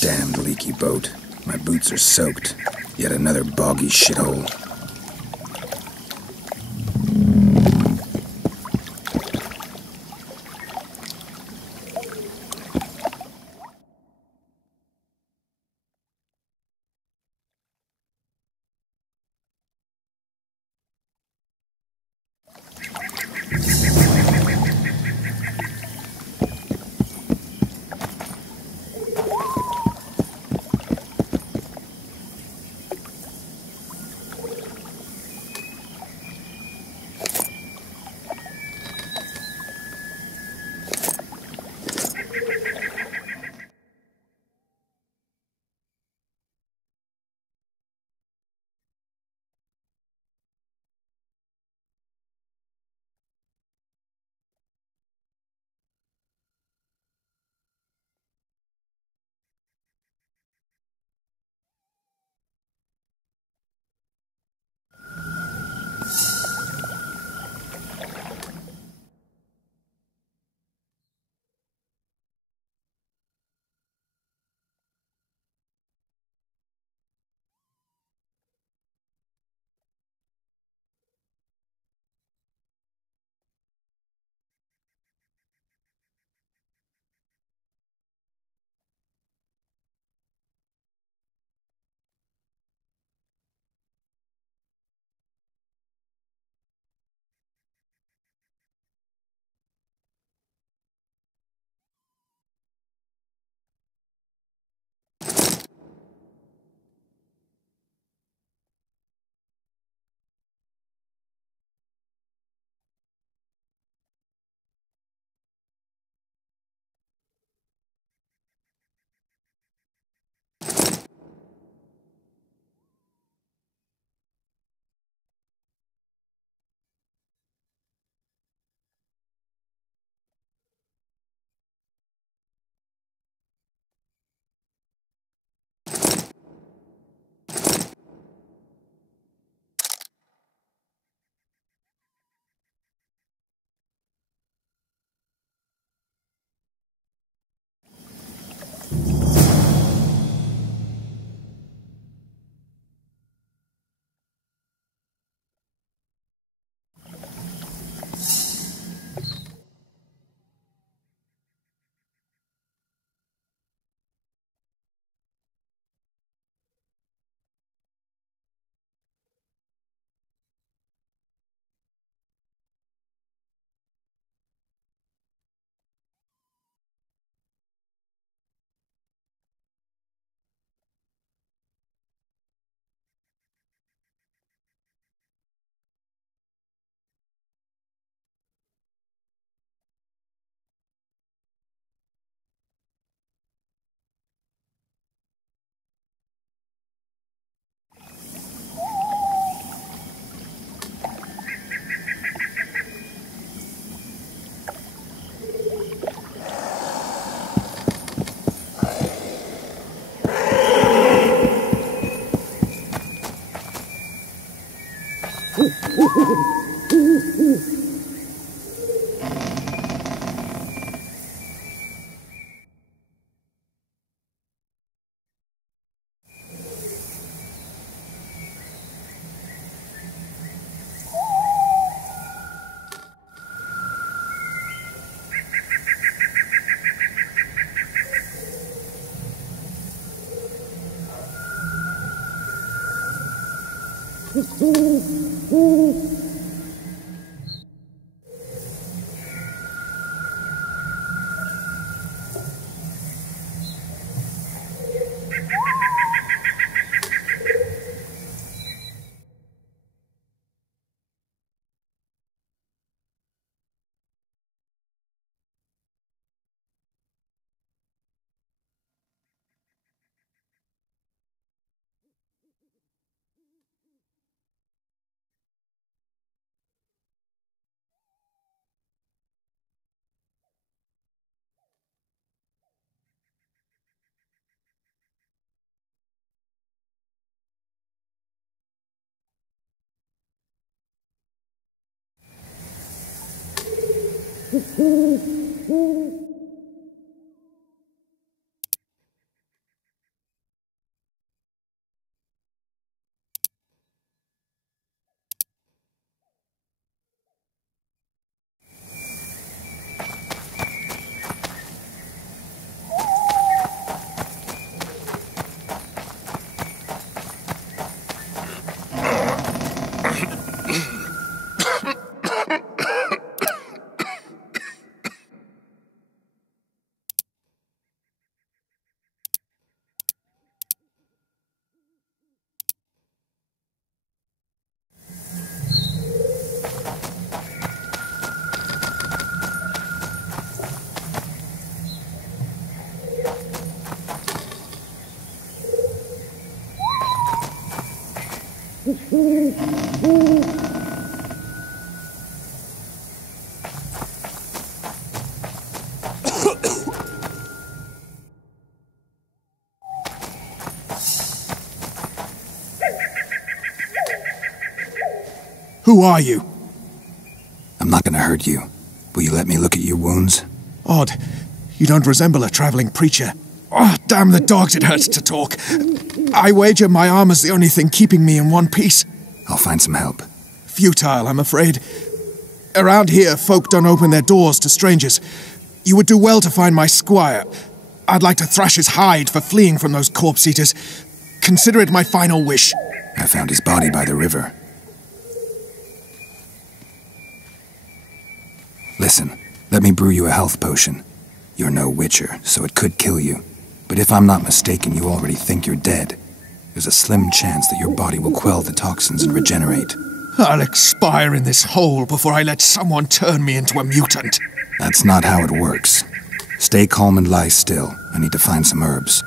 Damned leaky boat. My boots are soaked. Yet another boggy shithole. Who are you? I'm not gonna hurt you. Will you let me look at your wounds? Odd. You don't resemble a traveling preacher. Oh, damn the dogs, it hurts to talk. I wager my armor's the only thing keeping me in one piece. I'll find some help. Futile, I'm afraid. Around here, folk don't open their doors to strangers. You would do well to find my squire. I'd like to thrash his hide for fleeing from those corpse-eaters. Consider it my final wish. I found his body by the river. Listen, let me brew you a health potion. You're no witcher, so it could kill you. But if I'm not mistaken, you already think you're dead. There's a slim chance that your body will quell the toxins and regenerate. I'll expire in this hole before I let someone turn me into a mutant. That's not how it works. Stay calm and lie still. I need to find some herbs.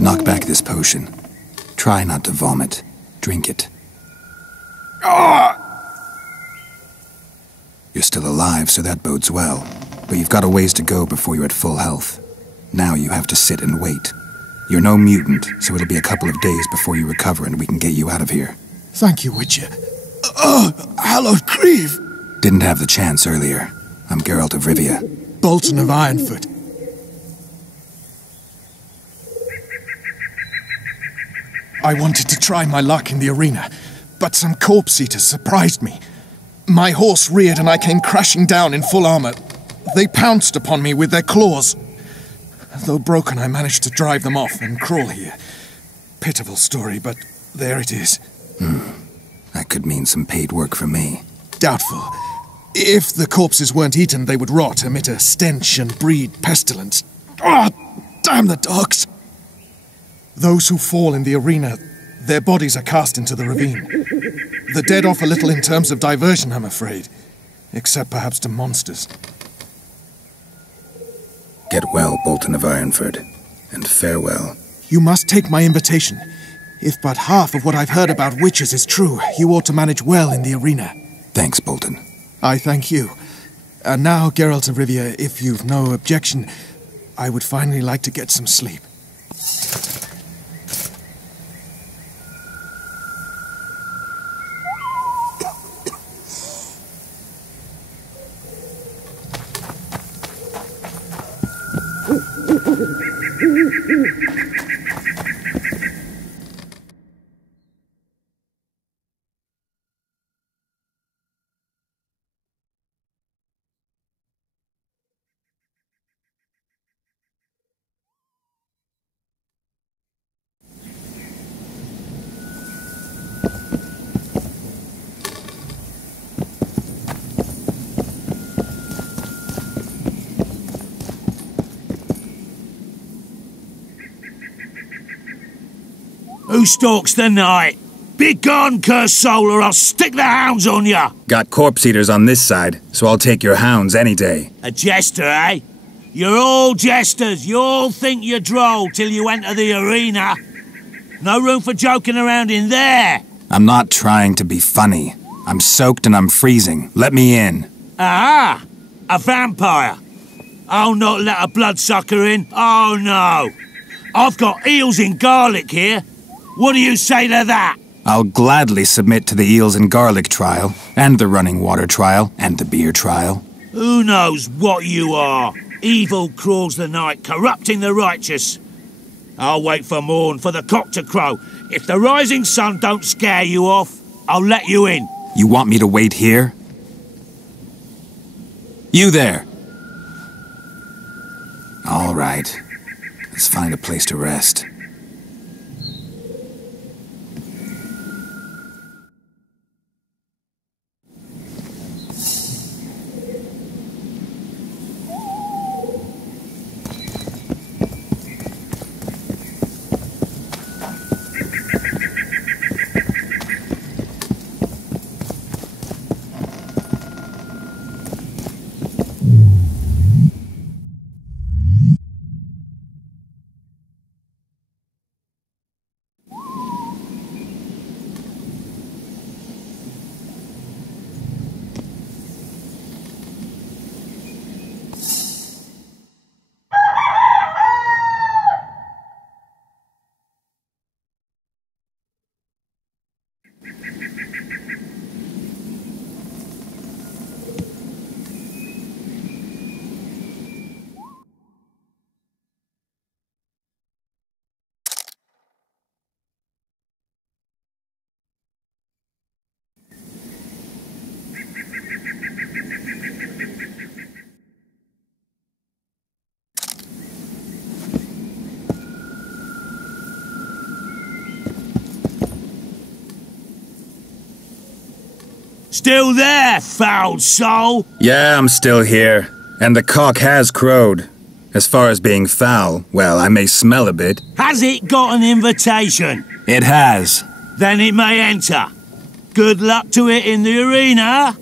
Knock back this potion. Try not to vomit. Drink it. You're still alive, so that bodes well. But you've got a ways to go before you're at full health. Now you have to sit and wait. You're no mutant, so it'll be a couple of days before you recover and we can get you out of here. Thank you, Witcher. Hallowed Grieve! Didn't have the chance earlier. I'm Geralt of Rivia. Bolton of Ironfoot. I wanted to try my luck in the arena, but some corpse-eaters surprised me. My horse reared and I came crashing down in full armor. They pounced upon me with their claws. Though broken, I managed to drive them off and crawl here. Pitiful story, but there it is. That could mean some paid work for me. Doubtful. If the corpses weren't eaten, they would rot, emit a stench and breed pestilence. Ah, damn the dogs! Those who fall in the arena, their bodies are cast into the ravine. The dead offer little in terms of diversion, I'm afraid. except perhaps to monsters. Get well, Bolton of Ironford, and farewell. You must take my invitation. If but half of what I've heard about witches is true, you ought to manage well in the arena. Thanks, Bolton. I thank you. And now, Geralt of Rivia, if you've no objection, I would finally like to get some sleep. Who stalks the night? Be gone, cursed soul, or I'll stick the hounds on ya! Got corpse eaters on this side, so I'll take your hounds any day. A jester, eh? You're all jesters. You all think you're droll till you enter the arena. No room for joking around in there. I'm not trying to be funny. I'm soaked and I'm freezing. Let me in. Ah! A vampire. I'll not let a bloodsucker in. Oh, no. I've got eels in garlic here. What do you say to that? I'll gladly submit to the eels and garlic trial, and the running water trial, and the beer trial. Who knows what you are? Evil crawls the night, corrupting the righteous. I'll wait for morn, for the cock to crow. If the rising sun don't scare you off, I'll let you in. You want me to wait here? You there! All right. Let's find a place to rest. Still there, foul soul? Yeah, I'm still here. And the cock has crowed. As far as being foul, well, I may smell a bit. Has it got an invitation? It has. Then it may enter. Good luck to it in the arena.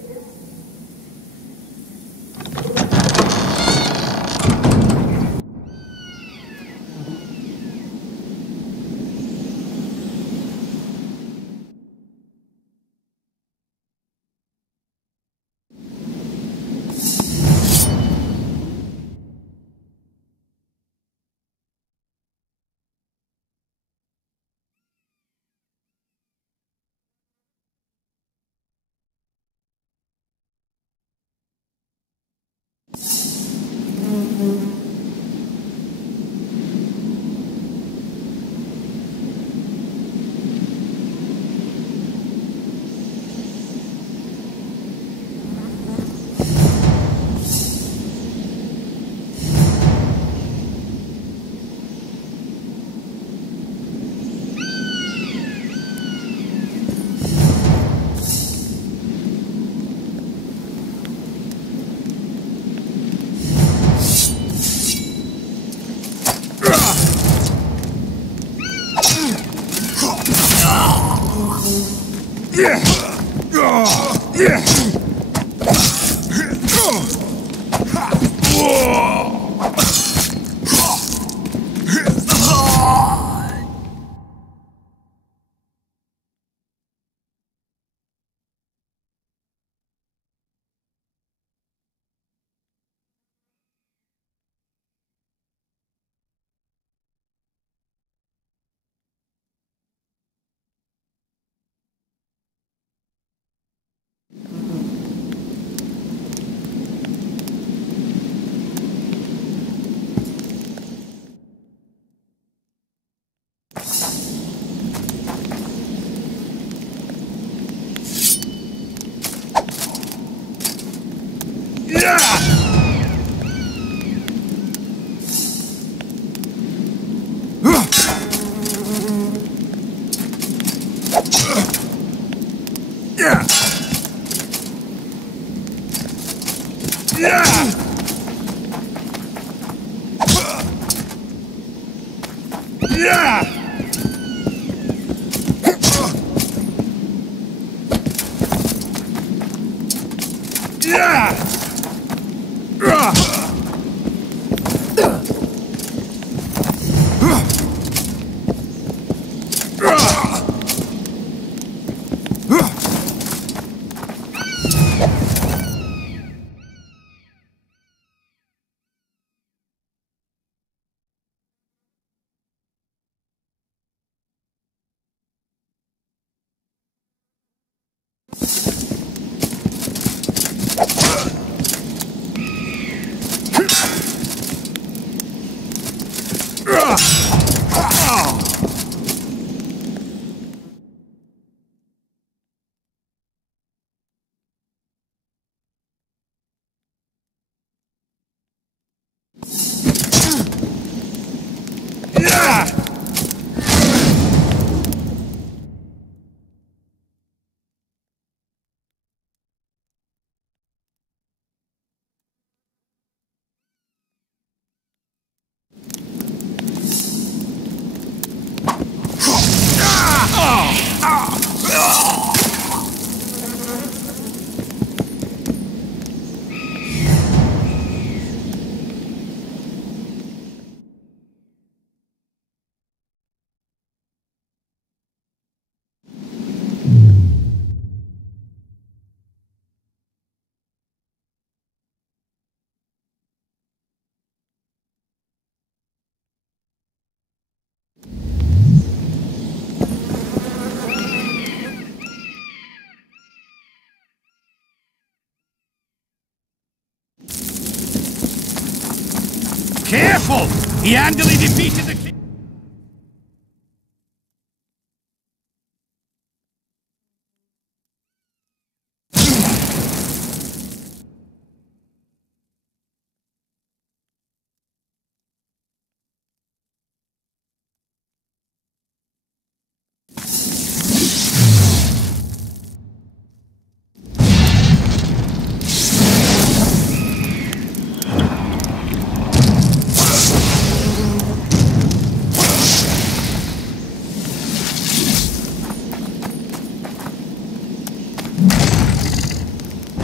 Careful! He handily defeated the king.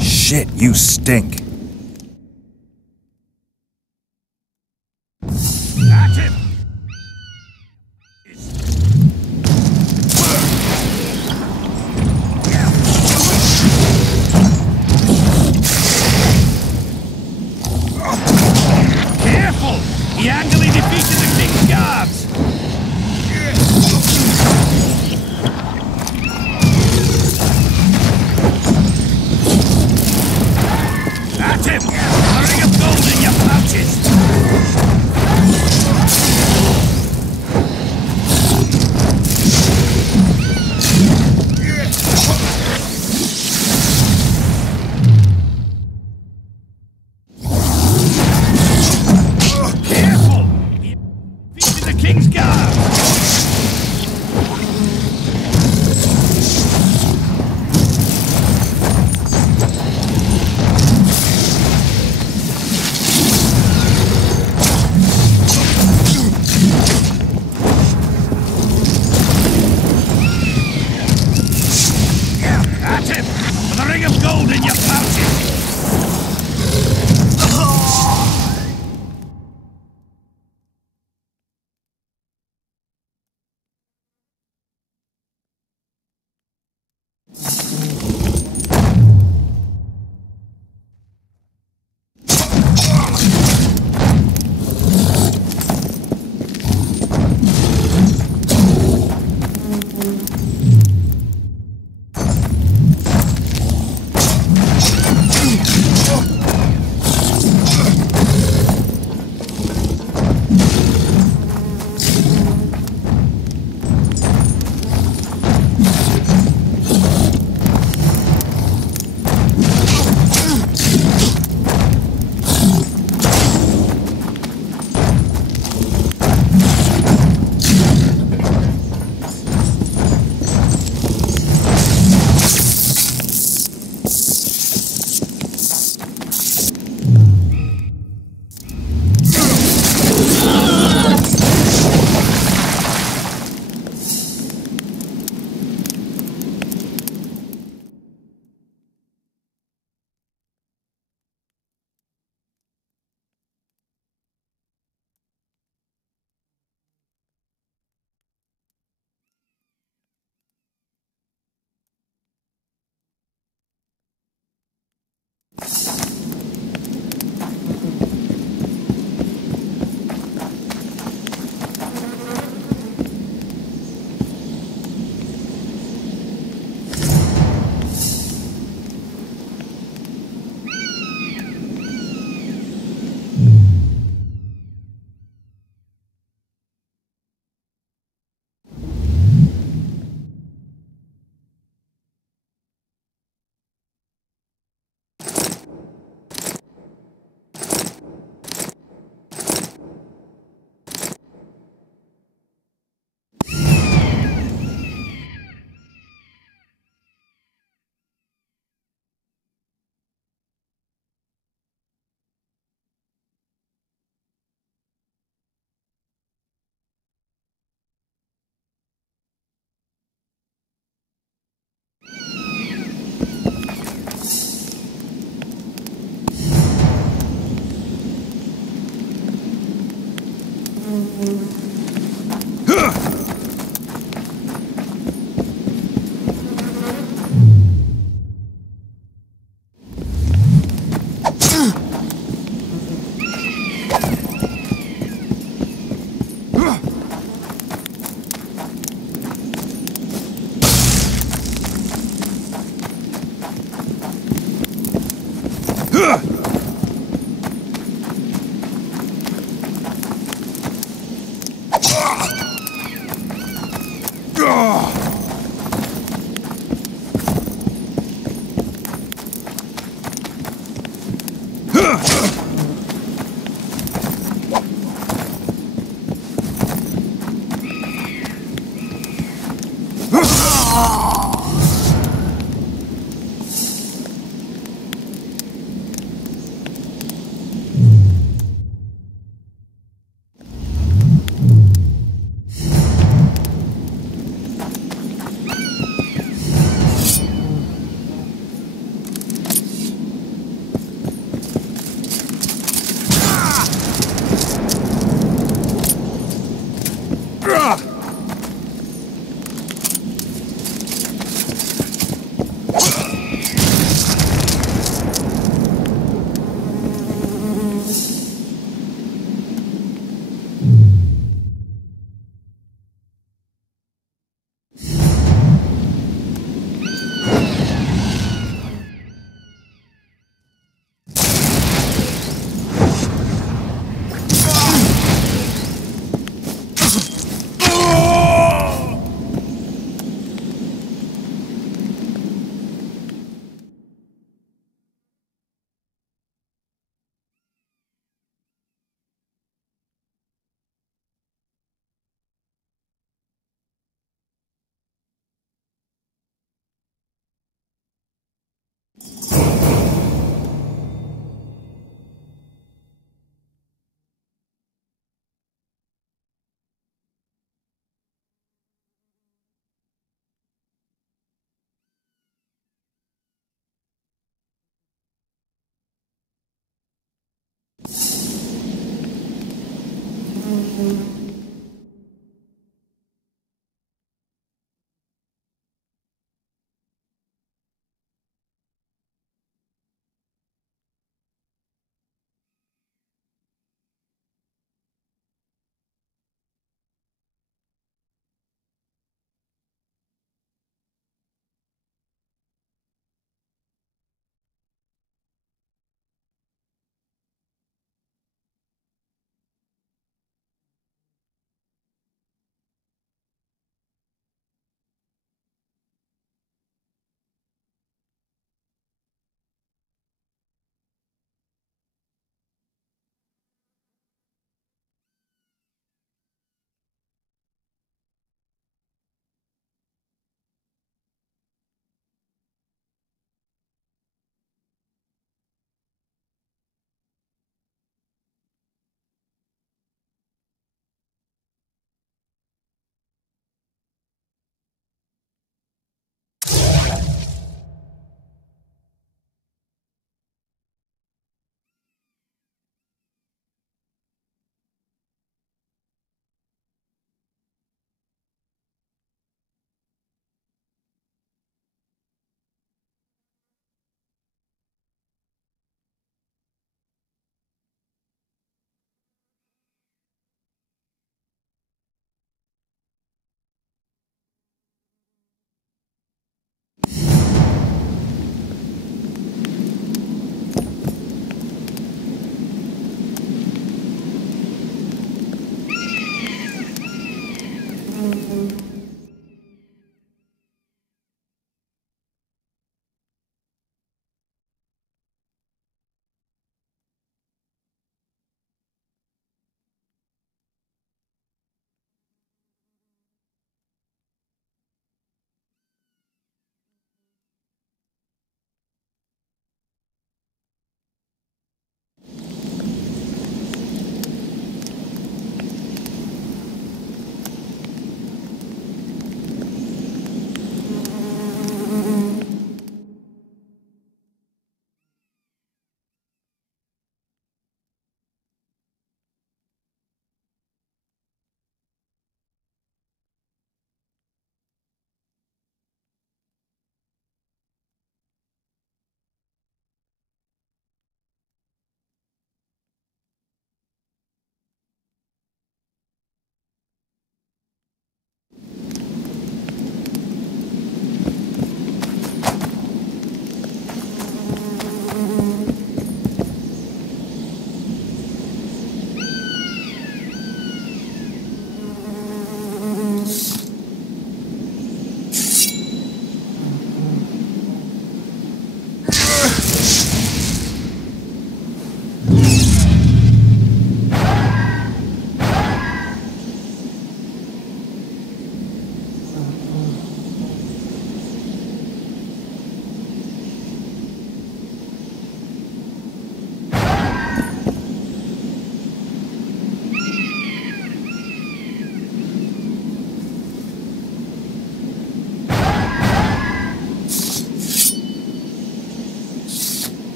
Shit, you stink. At him! Careful! He handily defeated the king's guards!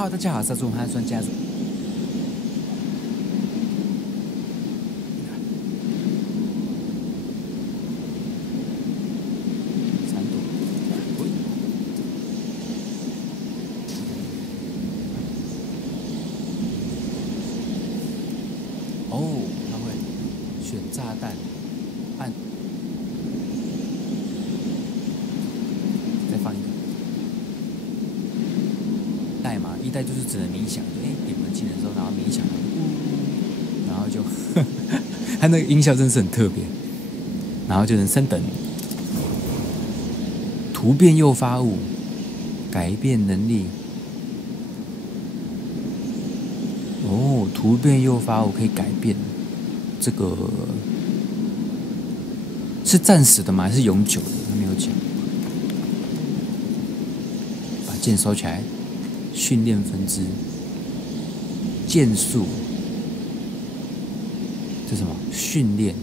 Hello， 大家好，我是汉酸家族。闪躲，哦，他会选炸弹，按，再放一个。代嘛，一代就是只能冥想，点完技能之后，然后冥想，然后就，他那个音效真是很特别，然后就能升等。突变诱发物，改变能力。哦，突变诱发物可以改变，这个是暂时的吗？还是永久的？他没有讲。把剑收起来。训练分支，剑术，这什么？训练。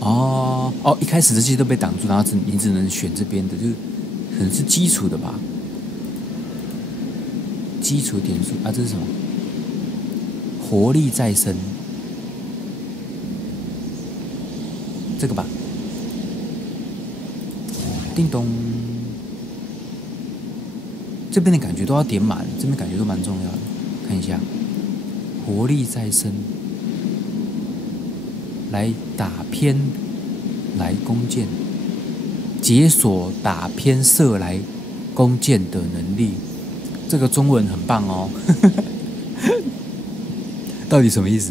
哦，一开始这些都被挡住，然后你只能选这边的，就是可能是基础的吧。基础点数啊，这是什么？活力再生，这个吧。叮咚。这边的感觉都要点满，这边感觉都蛮重要的。看一下，活力再生，来打偏，来弓箭，解锁打偏射来弓箭的能力。这个中文很棒哦，到底什么意思？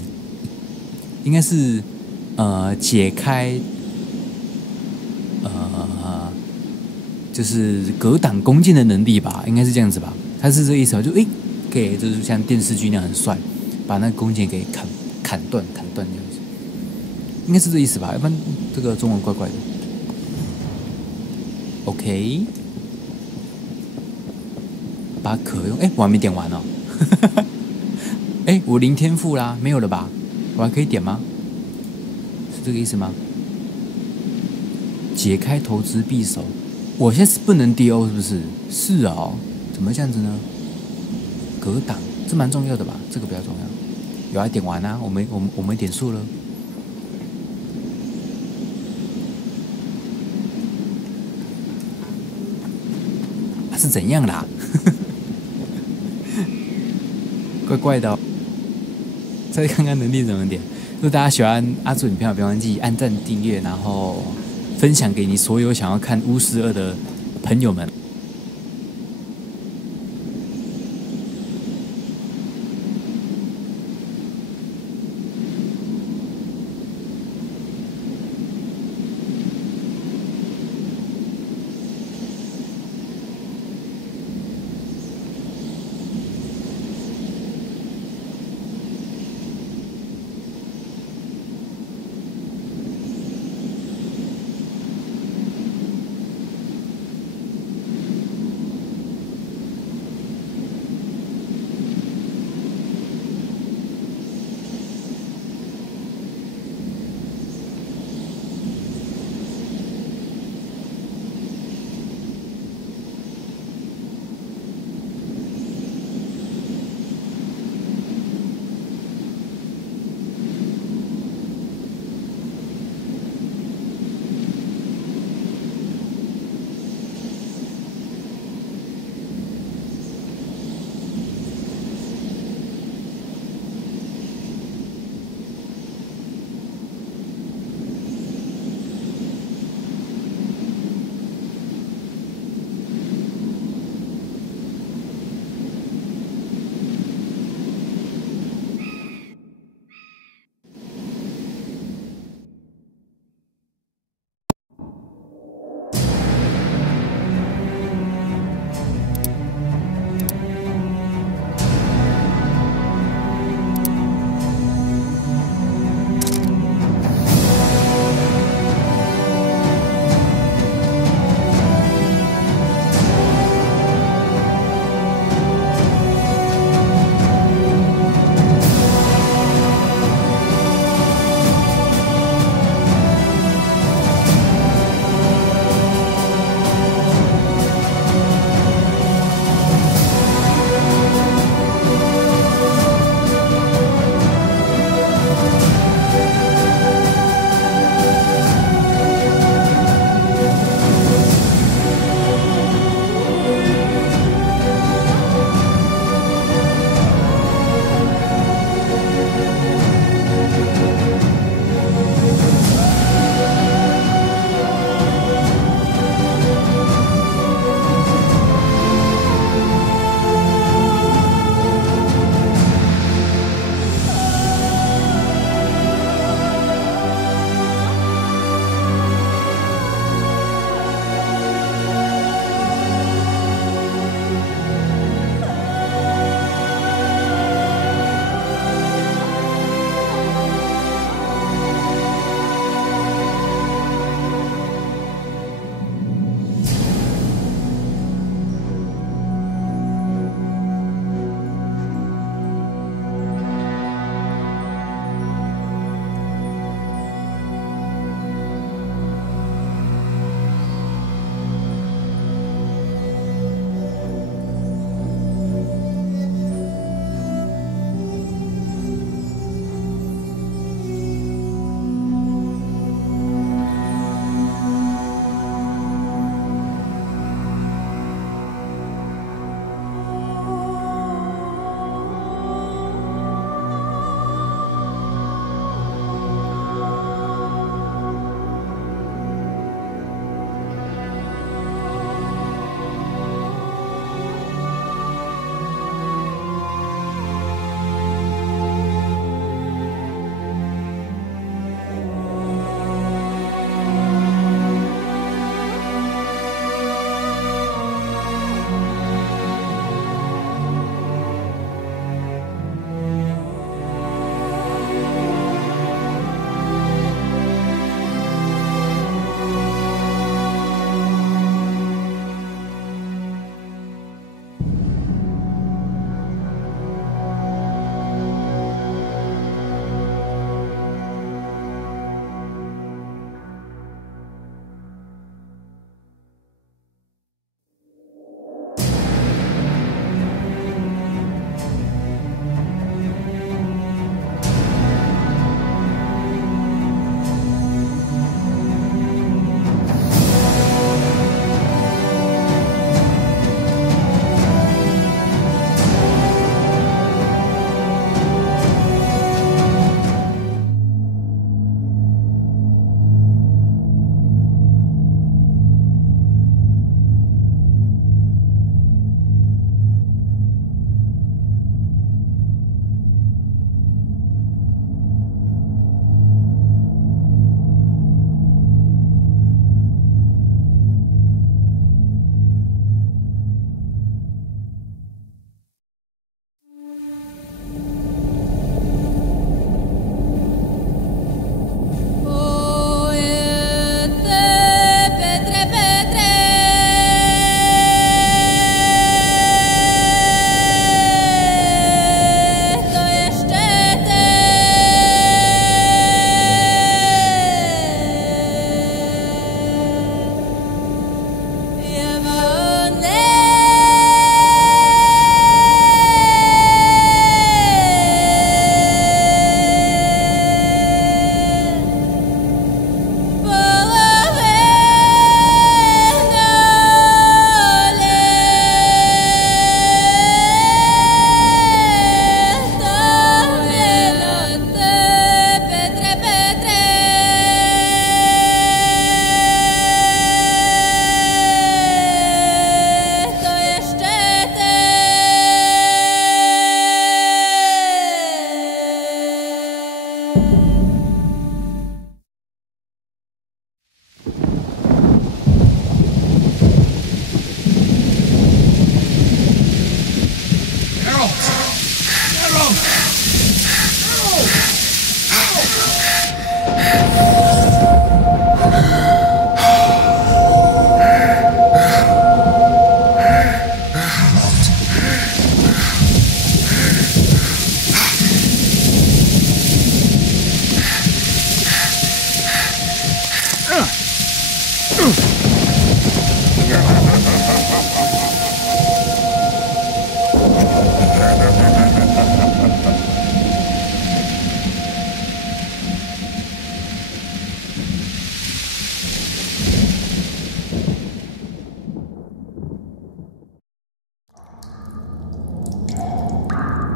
应该是解开就是格挡弓箭的能力吧，应该是这样子吧？他是这个意思吧？就给就是像电视剧那样很帅，把那个弓箭给砍断这样子，应该是这意思吧？要不然这个中文怪怪的。OK， 把可用我还没点完哦。我零天赋啦，没有了吧？我还可以点吗？是这个意思吗？解开投掷匕首。我现在是不能 DO 是不是？是哦，怎么这样子呢？格挡，这蛮重要的吧？这个比较重要。有啊，点完啊，我们点数了。是怎样啦？怪怪的哦。再看看能力怎么点。如果大家喜欢阿祖影片，别忘记按赞、订阅，然后分享给你所有想要看《巫师2》的朋友们。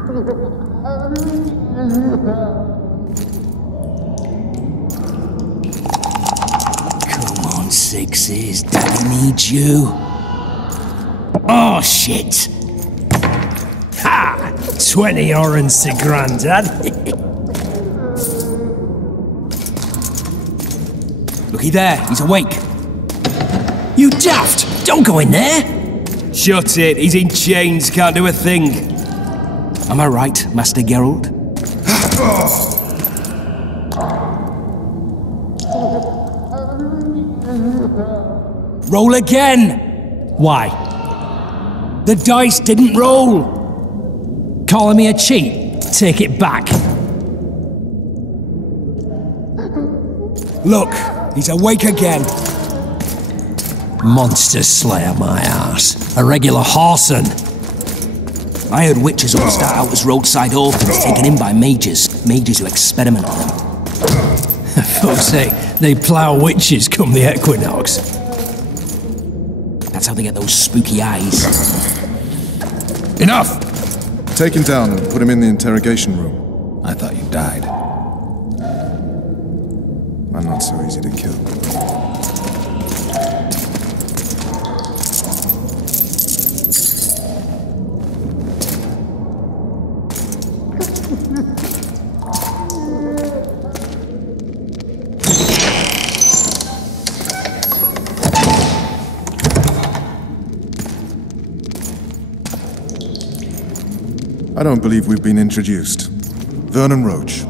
Come on, Sixes. Daddy needs you. Oh, shit. Ha! 20 orange to Grandad. Looky there, he's awake. You daft! Don't go in there! Shut it, he's in chains, can't do a thing. Am I right, Master Geralt? Roll again! Why? The dice didn't roll! Calling me a cheat? Take it back. Look, he's awake again. Monster slayer, my ass. A regular whoreson. I heard witches all start out as roadside orphans taken in by mages. Mages who experiment on them. Fuck's sake, they plough witches come the equinox. That's how they get those spooky eyes. Enough! Take him down and put him in the interrogation room. I thought you died. I'm not so easy to kill. I don't believe we've been introduced. Vernon Roach.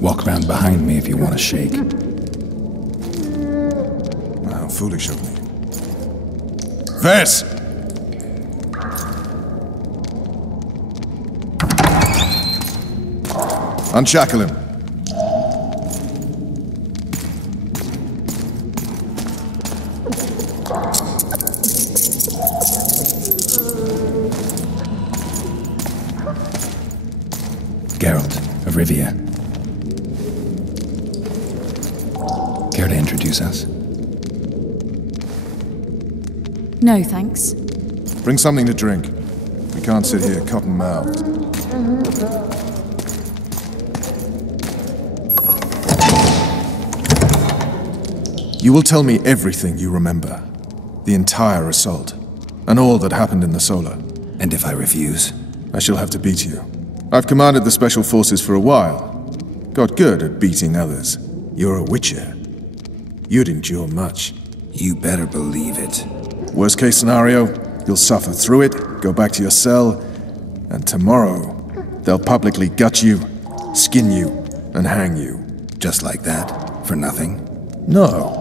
Walk around behind me if you want to shake. How foolish of me. Vess! Unshackle him. Geralt of Rivia. Care to introduce us? No, thanks. Bring something to drink. We can't sit here cotton-mouthed. You will tell me everything you remember. The entire assault. And all that happened in the Solar. And if I refuse? I shall have to beat you. I've commanded the Special Forces for a while. Got good at beating others. You're a Witcher. You'd endure much. You better believe it. Worst case scenario, you'll suffer through it, go back to your cell, and tomorrow, they'll publicly gut you, skin you, and hang you. Just like that? For nothing? No.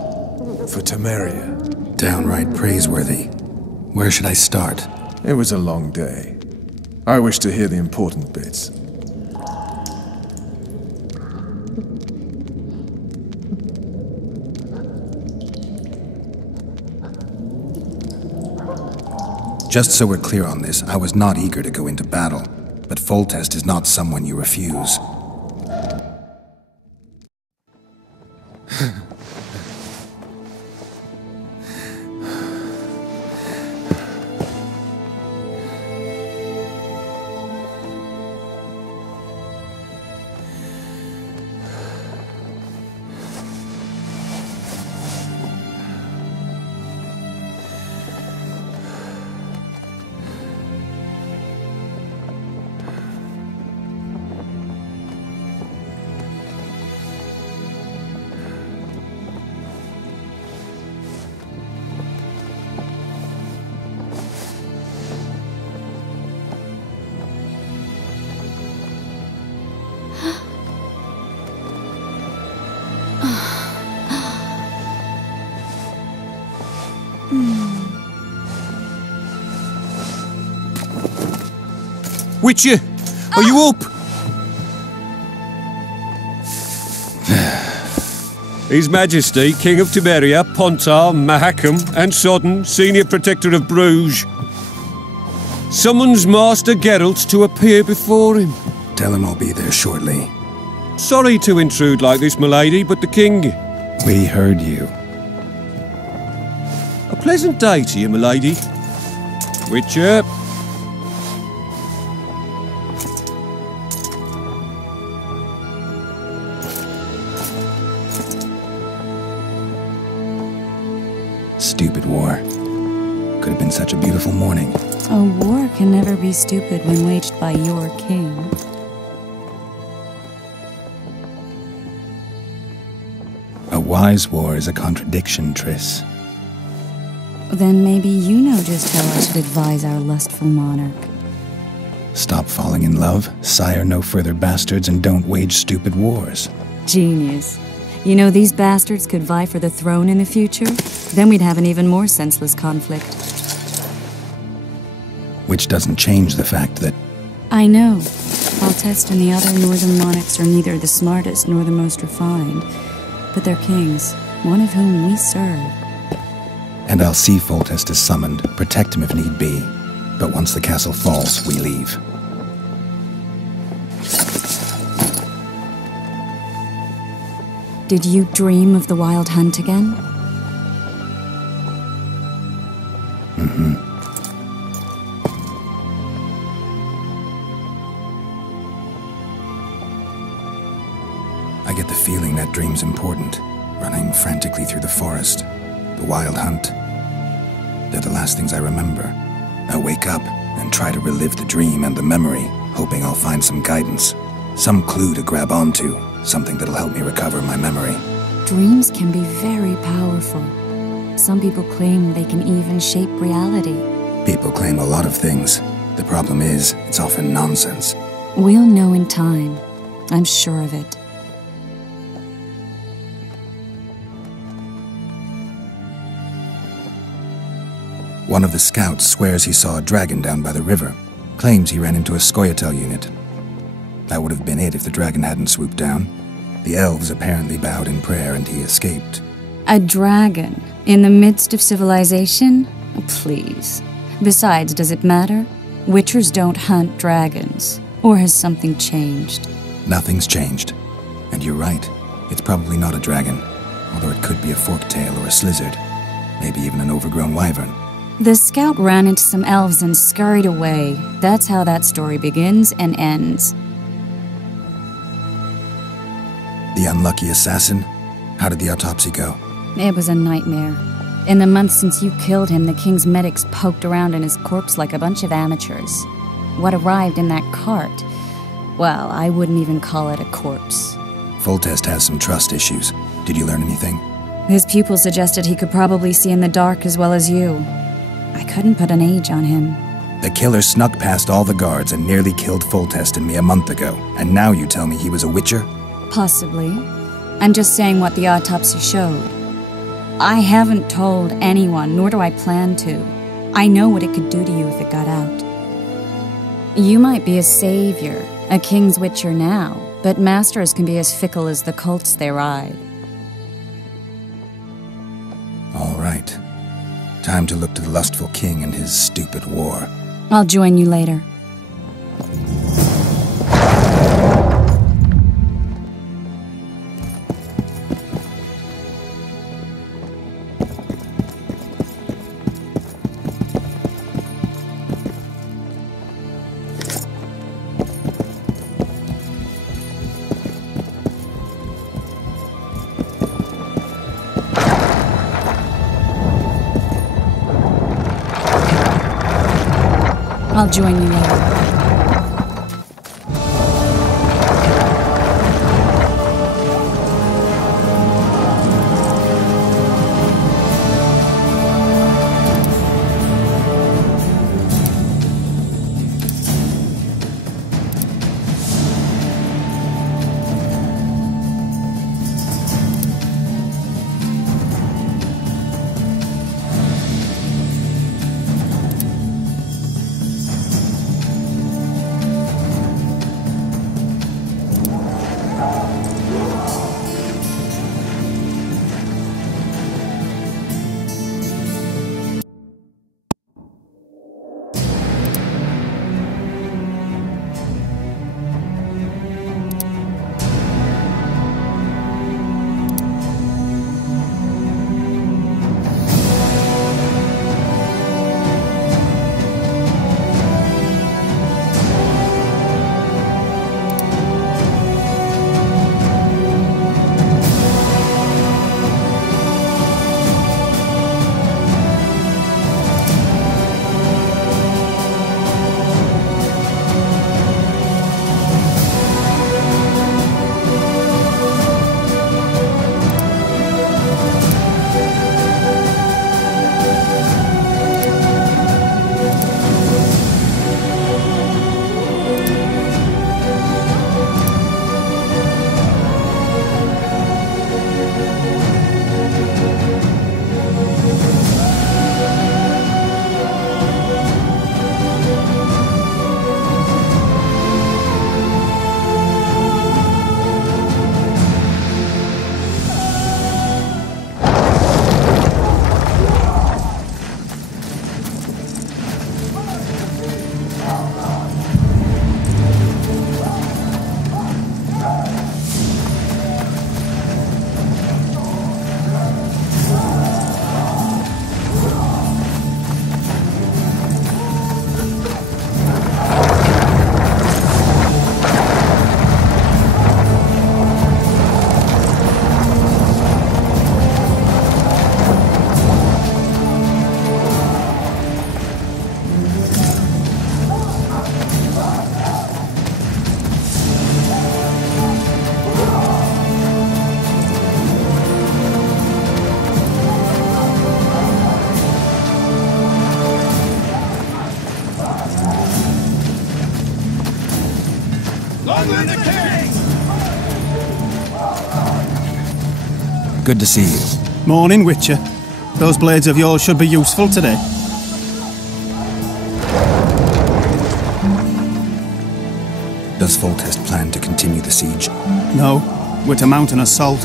For Temeria. Downright praiseworthy. Where should I start? It was a long day. I wish to hear the important bits. Just so we're clear on this, I was not eager to go into battle, but Foltest is not someone you refuse. Witcher, are you up? His Majesty, King of Temeria, Pontar, Mahakam, and Sodden, Senior Protector of Bruges, summons Master Geralt to appear before him. Tell him I'll be there shortly. Sorry to intrude like this, milady, but the King... We heard you. A pleasant day to you, milady. Witcher. Stupid war. Could have been such a beautiful morning. A war can never be stupid when waged by your king. A wise war is a contradiction, Triss. Then maybe you know just how I should advise our lustful monarch. Stop falling in love, sire no further bastards, and don't wage stupid wars. Genius. You know, these bastards could vie for the throne in the future? Then we'd have an even more senseless conflict. Which doesn't change the fact that... I know. Foltest and the other northern monarchs are neither the smartest nor the most refined, but they're kings, one of whom we serve. And I'll see Foltest is summoned, protect him if need be. But once the castle falls, we leave. Did you dream of the wild hunt again? Mm-hmm. I get the feeling that dream's important. Running frantically through the forest. The wild hunt. They're the last things I remember. I wake up and try to relive the dream and the memory, hoping I'll find some guidance. Some clue to grab onto. Something that'll help me recover my memory. Dreams can be very powerful. Some people claim they can even shape reality. People claim a lot of things. The problem is, it's often nonsense. We'll know in time. I'm sure of it. One of the scouts swears he saw a dragon down by the river. Claims he ran into a Scoia'tael unit. That would have been it if the dragon hadn't swooped down. The elves apparently bowed in prayer and he escaped. A dragon? In the midst of civilization? Oh, please. Besides, does it matter? Witchers don't hunt dragons. Or has something changed? Nothing's changed. And you're right. It's probably not a dragon. Although it could be a forktail or a slizzard. Maybe even an overgrown wyvern. The scout ran into some elves and scurried away. That's how that story begins and ends. The unlucky assassin? How did the autopsy go? It was a nightmare. In the months since you killed him, the king's medics poked around in his corpse like a bunch of amateurs. What arrived in that cart? Well, I wouldn't even call it a corpse. Foltest has some trust issues. Did you learn anything? His pupil suggested he could probably see in the dark as well as you. I couldn't put an age on him. The killer snuck past all the guards and nearly killed Foltest and me a month ago. And now you tell me he was a witcher? Possibly. I'm just saying what the autopsy showed. I haven't told anyone, nor do I plan to. I know what it could do to you if it got out. You might be a savior, a king's witcher now, but masters can be as fickle as the colts they ride. All right. Time to look to the lustful king and his stupid war. I'll join you later. I'll join you later. Good to see you. Morning, Witcher. Those blades of yours should be useful today. Does Foltest plan to continue the siege? No, we're to mount an assault.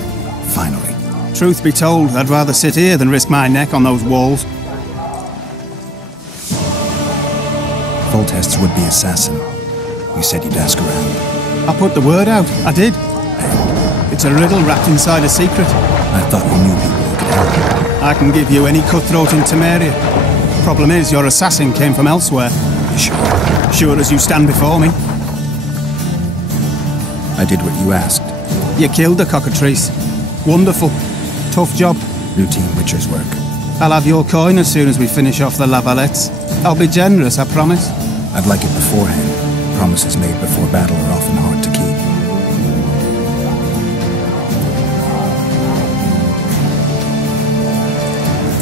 Finally. Truth be told, I'd rather sit here than risk my neck on those walls. Foltest's would-be assassin. You said you'd ask around. I put the word out. I did. It's a riddle wrapped inside a secret. I thought you knew people who could help. I can give you any cutthroat in Temeria. Problem is, your assassin came from elsewhere. You sure? Sure as you stand before me. I did what you asked. You killed the cockatrice. Wonderful. Tough job. Routine Witcher's work. I'll have your coin as soon as we finish off the lavalettes. I'll be generous, I promise. I'd like it beforehand. Promises made before battle are often hard to keep.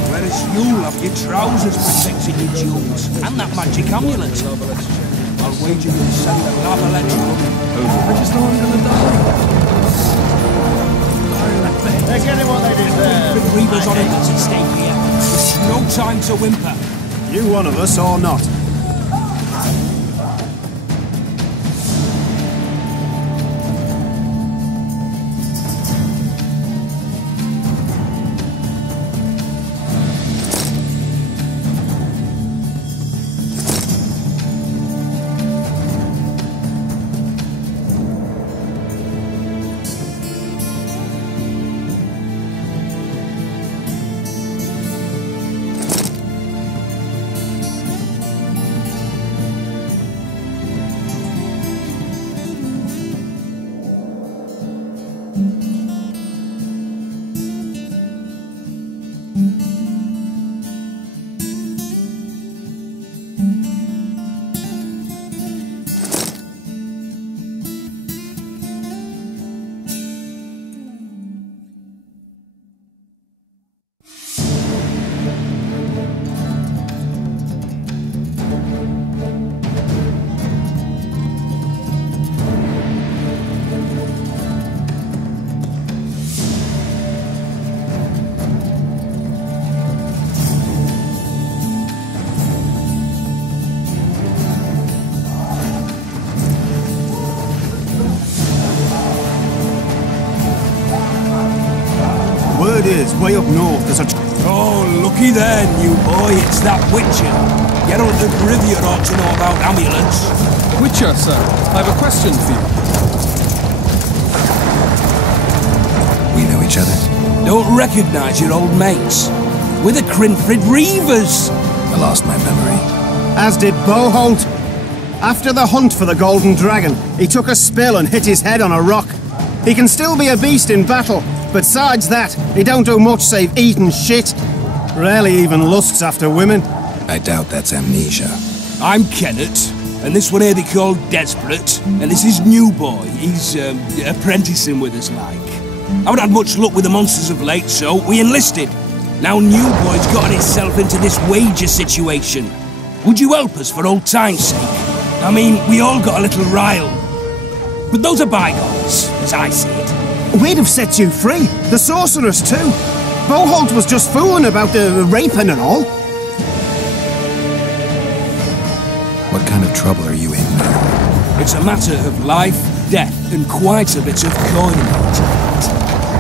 Whereas you'll have your trousers protecting your jewels and that magic amulet. I'll wager you'll send the lavalette I just know I'm gonna die. They're getting what they deserve. The Reavers on it that's at stake here. No time to whimper. You one of us or not? Word is, way up north, there's a... Oh, looky there, new boy. It's that Witcher. Geralt of Rivia ought to know about amulets. Witcher, sir, I have a question for you. We know each other? Don't recognise your old mates. We're the Crinfrid Reavers. I lost my memory. As did Boholt. After the hunt for the Golden Dragon, he took a spill and hit his head on a rock. He can still be a beast in battle, but besides that, he don't do much save eat and shit. Rarely even lusts after women. I doubt that's amnesia. I'm Kenneth, and this one here they call Desperate, and this is New Boy. He's, apprenticing with us, like. I haven't had much luck with the monsters of late, so we enlisted. Now New Boy's gotten himself into this wager situation. Would you help us for old time's sake? I mean, we all got a little rile. But those are bygones, as I see it. We'd have set you free. The sorceress, too. Boholt was just fooling about the raping and all. What kind of trouble are you in now? It's a matter of life, death, and quite a bit of coin in it.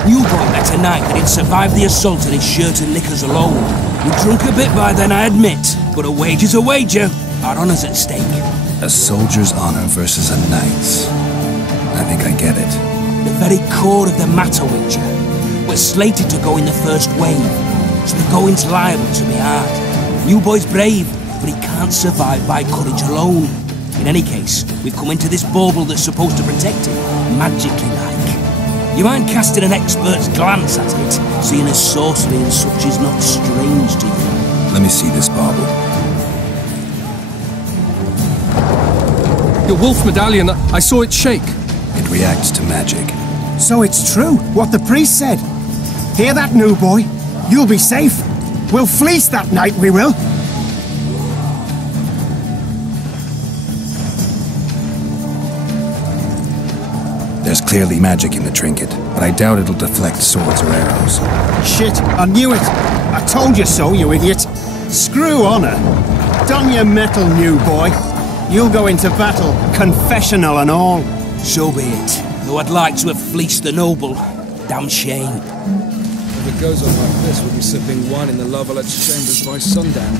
New Boy bet tonight that he'd survived the assault in his shirt and knickers alone. We'd drunk a bit by then, I admit, but a wager's a wager. Our honour's at stake. A soldier's honor versus a knight's. I think I get it. The very core of the matter, Witcher. We're slated to go in the first wave, so the going's liable to be hard. New Boy's brave, but he can't survive by courage alone. In any case, we've come into this bauble that's supposed to protect him, magically like. You mind casting an expert's glance at it, seeing as sorcery and such is not strange to you? Let me see this bauble. Your wolf medallion, I saw it shake. It reacts to magic. So it's true, what the priest said. Hear that, New Boy? You'll be safe. We'll fleece that night, we will. There's clearly magic in the trinket, but I doubt it'll deflect swords or arrows. Shit, I knew it! I told you so, you idiot! Screw honor! Don your metal, new boy. You'll go into battle, confessional and all. So be it. Though I'd like to have fleeced the noble. Damn shame. If it goes on like this, we'll be sipping wine in the Lavalette chambers by sundown.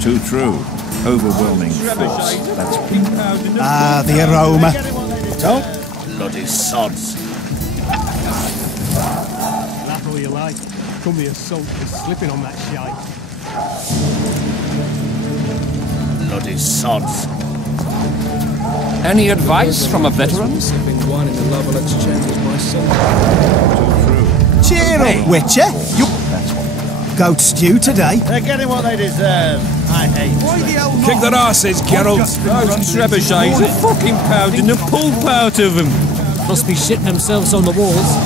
Too true. Overwhelming force. That's Ah, the aroma. don't bloody sods. Laugh all you like. Come the assault is slipping on that shite. Bloody sods. Any advice from a veteran? Sipping wine in the Lavalette chambers by sundown. Too true. Cheer up, Witcher. You goat stew today. They're getting what they deserve. I hate Kick their asses, Geralt. Those trebuchets are fucking pounding the pulp out of them. Must be shitting themselves on the walls.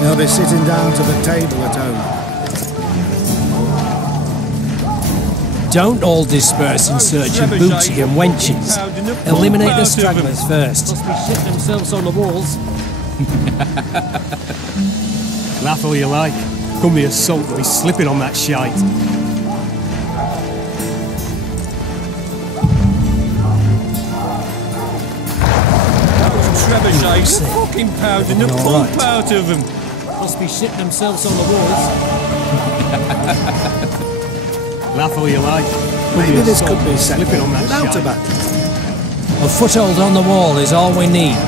They'll be sitting down to the table at home. Don't all disperse in search of booty and wenches. Eliminate the stragglers first. Must be shitting themselves on the walls. Laugh all you like. Come the assault will be slipping on that shite. Trebuchets are fucking pounding the pulp out of them. Must be shitting themselves on the walls. Laugh all you like. Maybe this could be slipping on that without shite. a battle. A foothold on the wall is all we need.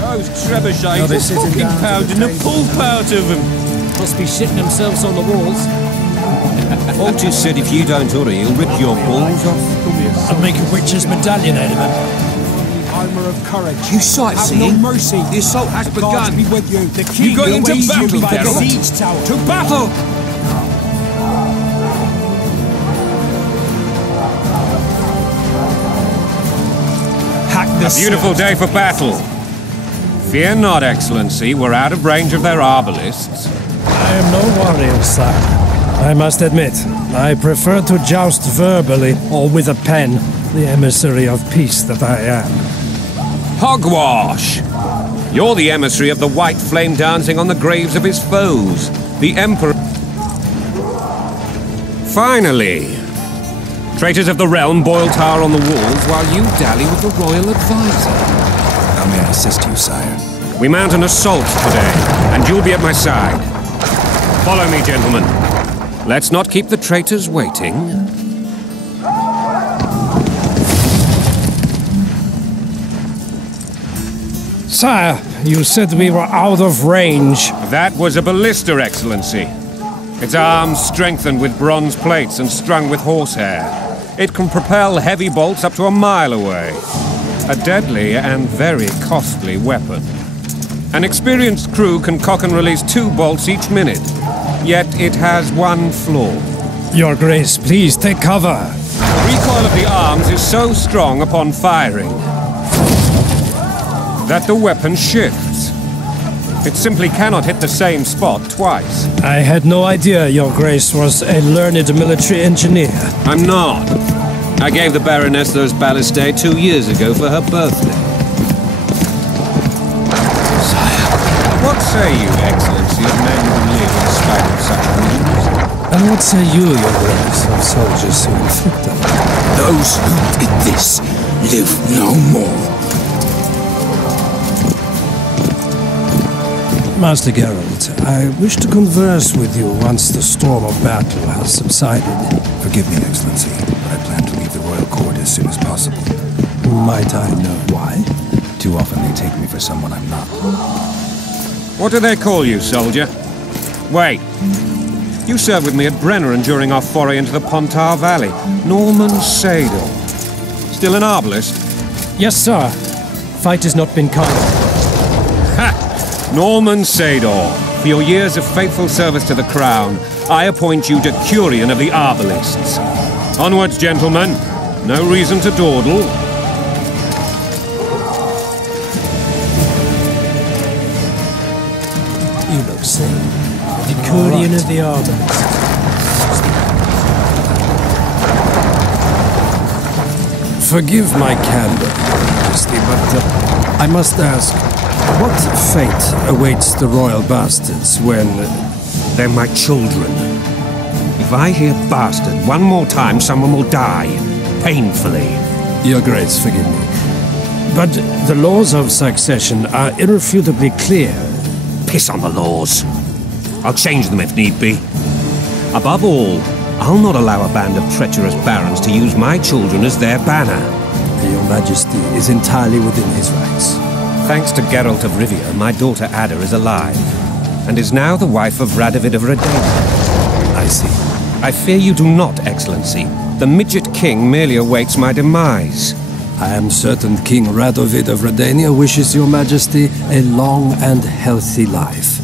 Those trebuchets are fucking pounding the pulp out of them. Must be shitting themselves on the walls. Otis said if you don't hurry, he'll rip your balls off. I'll make a witch's medallion out of it. Armour of courage. You sightseeing? Have no mercy. The assault has begun. Be with you. The king You going into awaits battle, you by the Geralt? siege tower. To battle! Hack the A beautiful day for battle. Fear not, Excellency. We're out of range of their arbalists. I am no warrior, sir. I must admit, I prefer to joust verbally or with a pen, the emissary of peace that I am. Hogwash! You're the emissary of the white flame dancing on the graves of his foes. The Emperor... Finally! Traitors of the realm boil tar on the walls while you dally with the royal advisor. How may I assist you, sire? We mount an assault today, and you'll be at my side. Follow me, gentlemen. Let's not keep the traitors waiting. Sire, you said we were out of range. That was a ballista, Excellency. Its arms strengthened with bronze plates and strung with horsehair. It can propel heavy bolts up to a mile away. A deadly and very costly weapon. An experienced crew can cock and release 2 bolts each minute. Yet it has one flaw. Your Grace, please take cover. The recoil of the arms is so strong upon firing that the weapon shifts. It simply cannot hit the same spot twice. I had no idea Your Grace was a learned military engineer. I'm not. I gave the Baroness those ballistae 2 years ago for her birthday. What say you, Excellency, of men who live in spite of such wounds? And what say you, Your Grace, of soldiers who inflict them? Those who did this live no more. Master Geralt, I wish to converse with you once the storm of battle has subsided. Forgive me, Excellency, but I plan to leave the royal court as soon as possible. Might I know why? Too often they take me for someone I'm not. What do they call you, soldier? Wait. You served with me at Brenneran during our foray into the Pontar Valley. Norman Sador. Still an arbalist? Yes, sir. Fight has not been kind. Ha! Norman Sador. For your years of faithful service to the Crown, I appoint you Decurion of the Arbalists. Onwards, gentlemen. No reason to dawdle. You look sane. Decurion of the Arbalists. Forgive my candor, Majesty, but I must ask, what fate awaits the royal bastards when... They're my children. If I hear bastard one more time, someone will die. Painfully. Your Grace, forgive me. But the laws of succession are irrefutably clear. Piss on the laws. I'll change them if need be. Above all, I'll not allow a band of treacherous barons to use my children as their banner. Your Majesty is entirely within his rights. Thanks to Geralt of Rivia, my daughter Ada is alive, and is now the wife of Radovid of Redania. I see. I fear you do not, Excellency. The midget king merely awaits my demise. I am certain King Radovid of Redania wishes your Majesty a long and healthy life.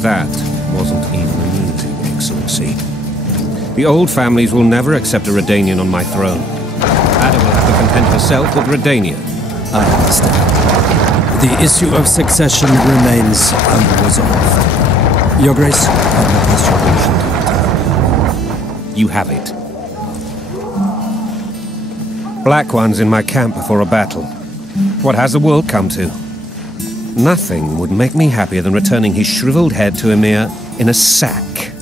That wasn't even amusing, Excellency. The old families will never accept a Redanian on my throne. Ada will have to content herself with Redania. I understand. The issue of succession remains unresolved. Your Grace, I request your permission to return. You have it. Black One's in my camp before a battle. What has the world come to? Nothing would make me happier than returning his shriveled head to Emir in a sack.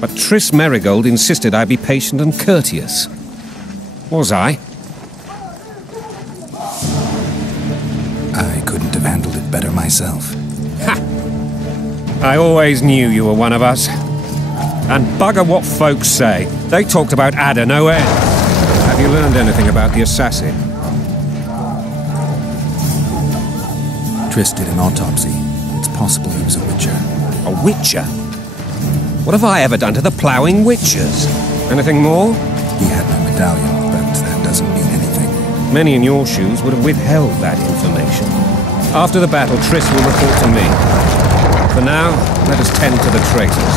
But Triss Merigold insisted I be patient and courteous. Was I? I couldn't have handled it better myself. Ha! I always knew you were one of us. And bugger what folks say. They talked about Ada no end. Have you learned anything about the assassin? Triss did an autopsy. It's possible he was a witcher. A witcher? What have I ever done to the ploughing witchers? Anything more? He had no medallion, but that doesn't mean anything. Many in your shoes would have withheld that information. After the battle, Triss will report to me. For now, let us tend to the traitors.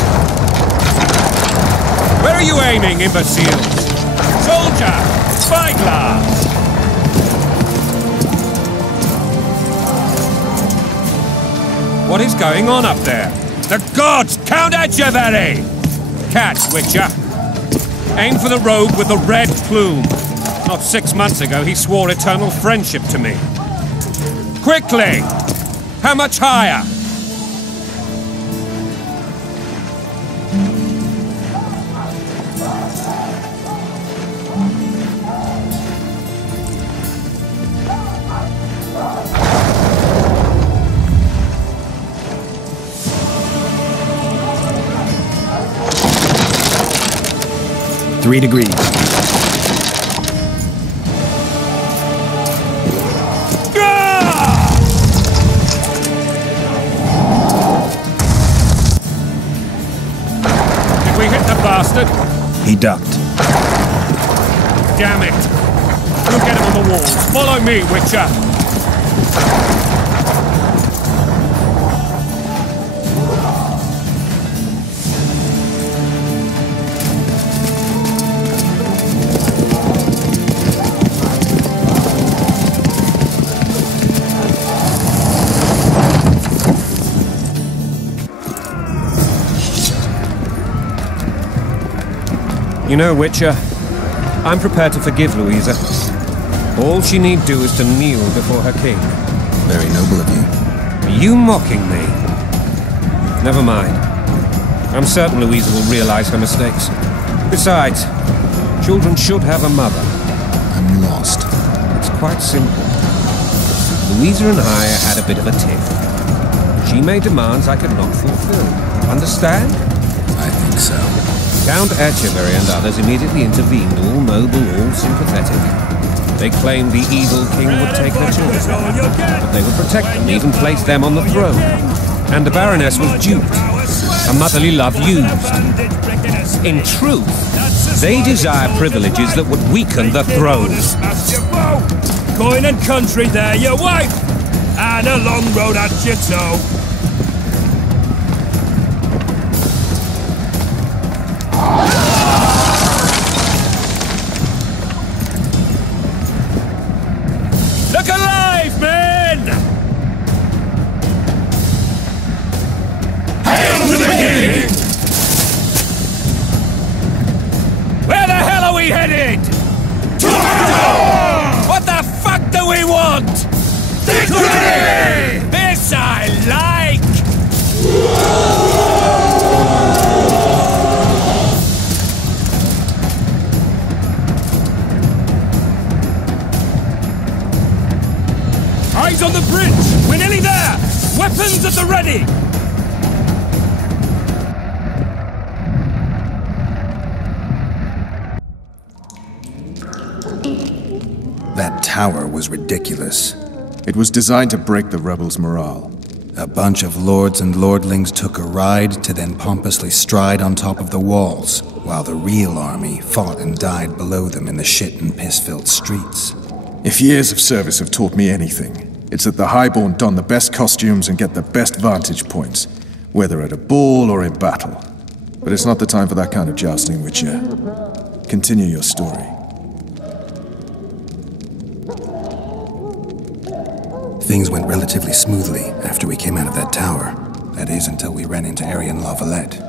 Where are you aiming, imbeciles? Soldier! Spyglass! What is going on up there? The gods! Count Echeverry! Catch, Witcher! Aim for the rogue with the red plume. Not 6 months ago, he swore eternal friendship to me. Quickly! How much higher? Three degrees. Did we hit the bastard? He ducked. Damn it! Look at him on the walls. Follow me, Witcher! You know, Witcher, I'm prepared to forgive Louisa. All she need do is to kneel before her king. Very noble of you. Are you mocking me? Never mind. I'm certain Louisa will realize her mistakes. Besides, children should have a mother. I'm lost. It's quite simple. Louisa and I had a bit of a tiff. She made demands I could not fulfill. Understand? I think so. Count Echeverry and others immediately intervened, all noble, all sympathetic. They claimed the evil king would take her children, but they would protect them, even place them on the throne. And the Baroness was duped, her motherly love used. In truth, they desire privileges that would weaken the throne. Coin and country there, your wife, and a long road at your toe. Look alive, men! Hail to the king! Where the hell are we headed? What the fuck do we want? Victory! This I like! Eyes on the bridge! We're nearly there! Weapons at the ready! That tower was ridiculous. It was designed to break the rebels' morale. A bunch of lords and lordlings took a ride to then pompously stride on top of the walls, while the real army fought and died below them in the shit and piss-filled streets. If years of service have taught me anything, it's that the highborn don the best costumes and get the best vantage points, whether at a ball or in battle. But it's not the time for that kind of jousting, Witcher. Continue your story. Things went relatively smoothly after we came out of that tower. That is, until we ran into Arian La Valette.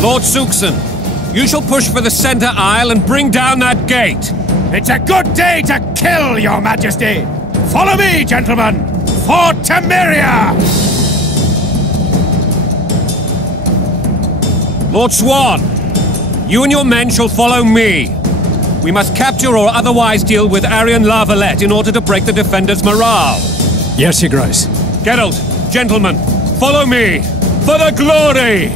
Lord Suxon, you shall push for the center aisle and bring down that gate. It's a good day to kill, your majesty! Follow me, gentlemen! For Temeria! Lord Swan, you and your men shall follow me. We must capture or otherwise deal with Arian La Valette in order to break the defenders' morale. Yes, Your Grace. Geralt, gentlemen, follow me! For the glory!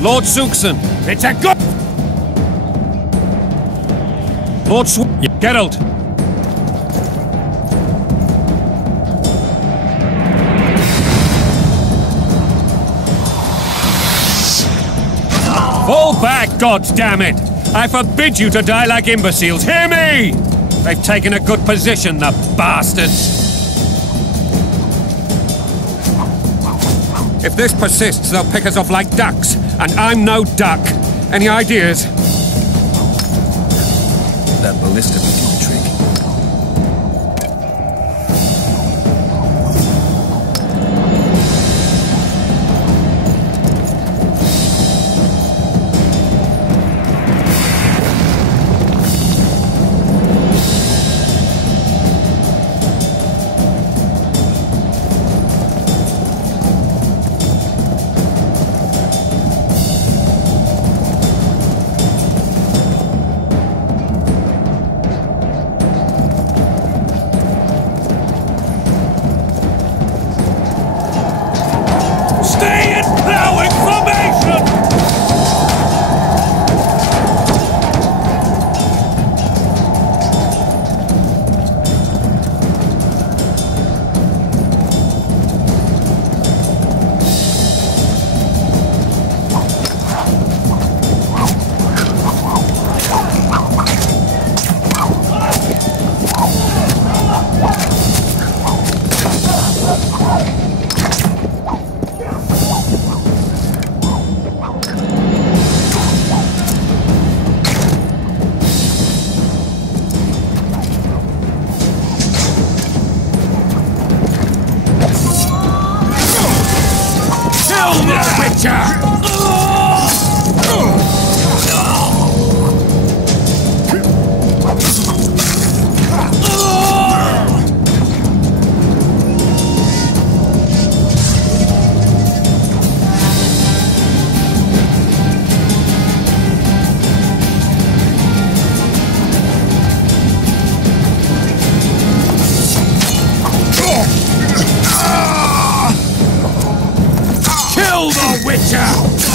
Lord Suxon! It's a good... Lord Geralt! Fall back, goddammit! I forbid you to die like imbeciles, hear me! They've taken a good position, the bastards! If this persists, they'll pick us off like ducks, and I'm no duck. Any ideas? That ballista looking trick. Stay in plowing formation! Kill the Witcher! Kill the Witcher!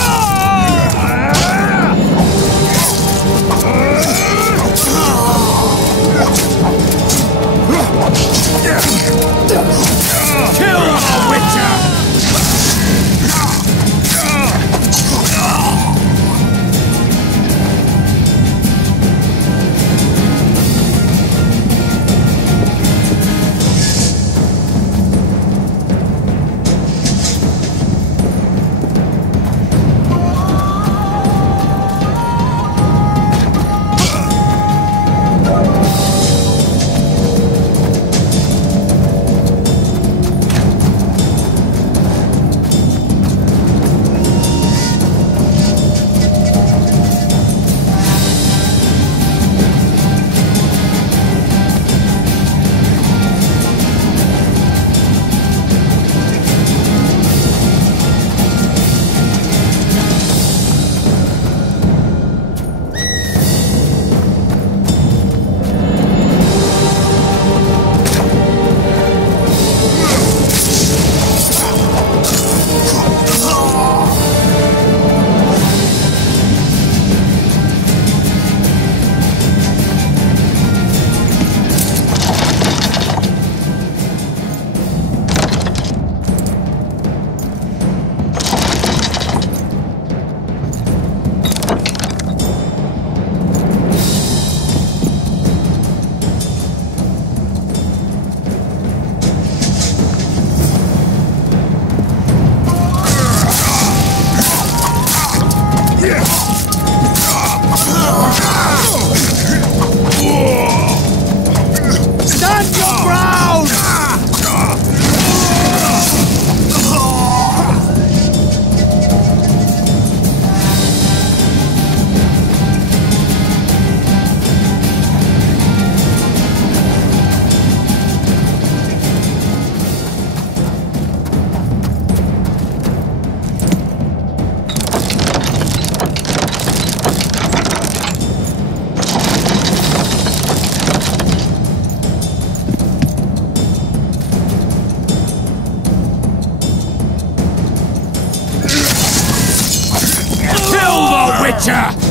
Better!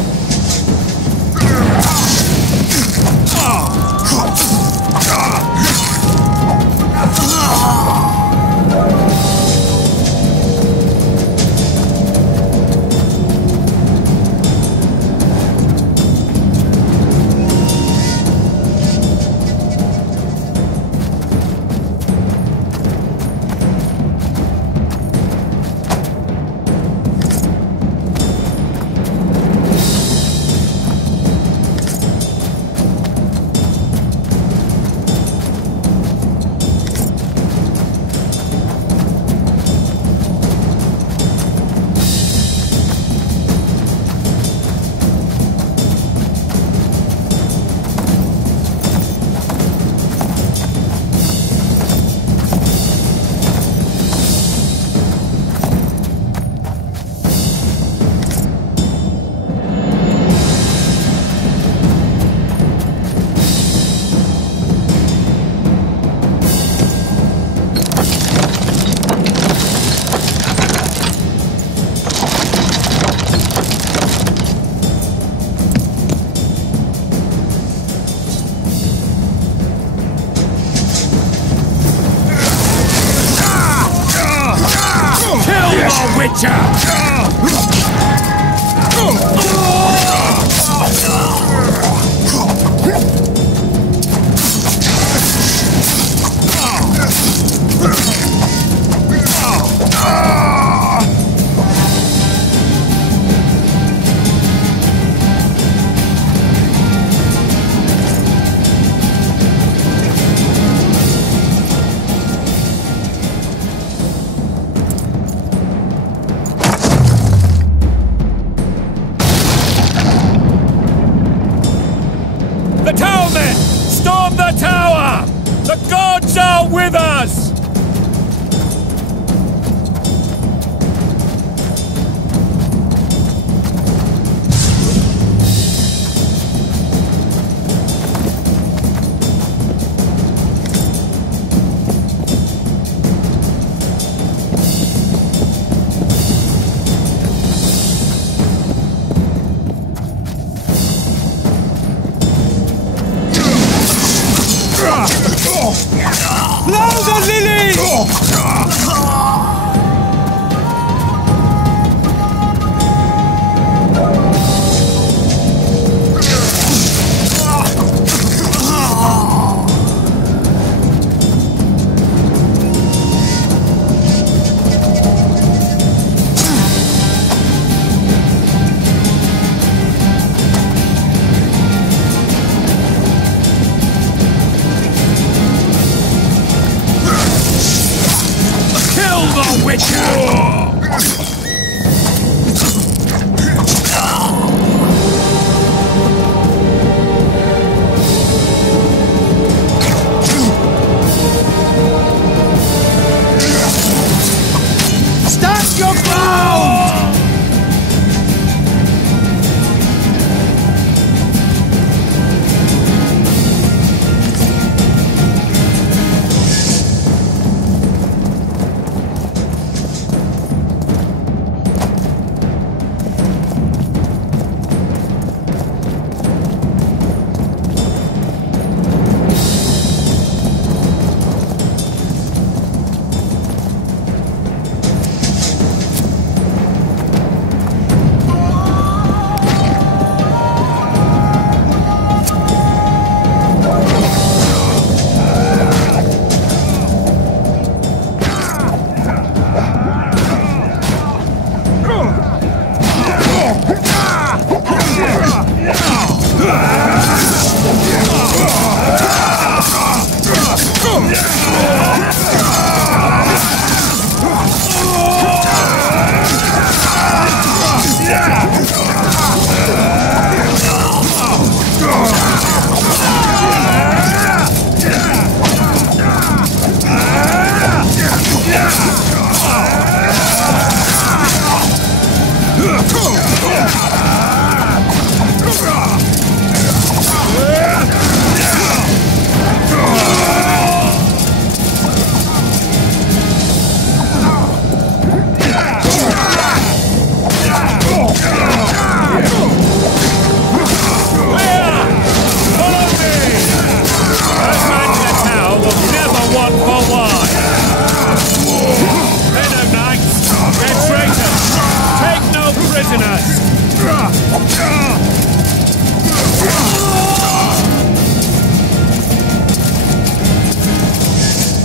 prisoners!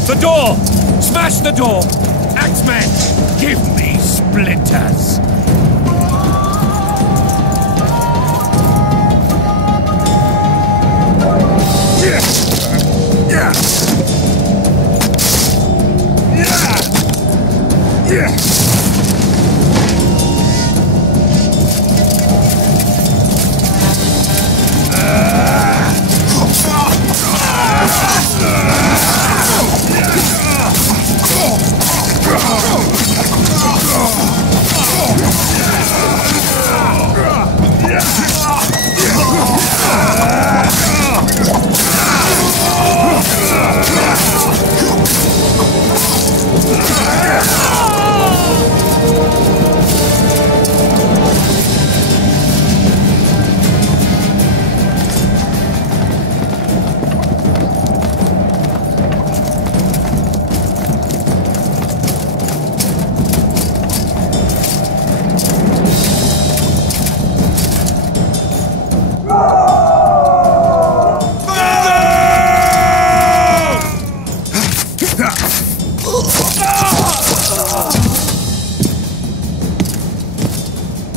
The door! Smash the door! Axemen, give me splinters!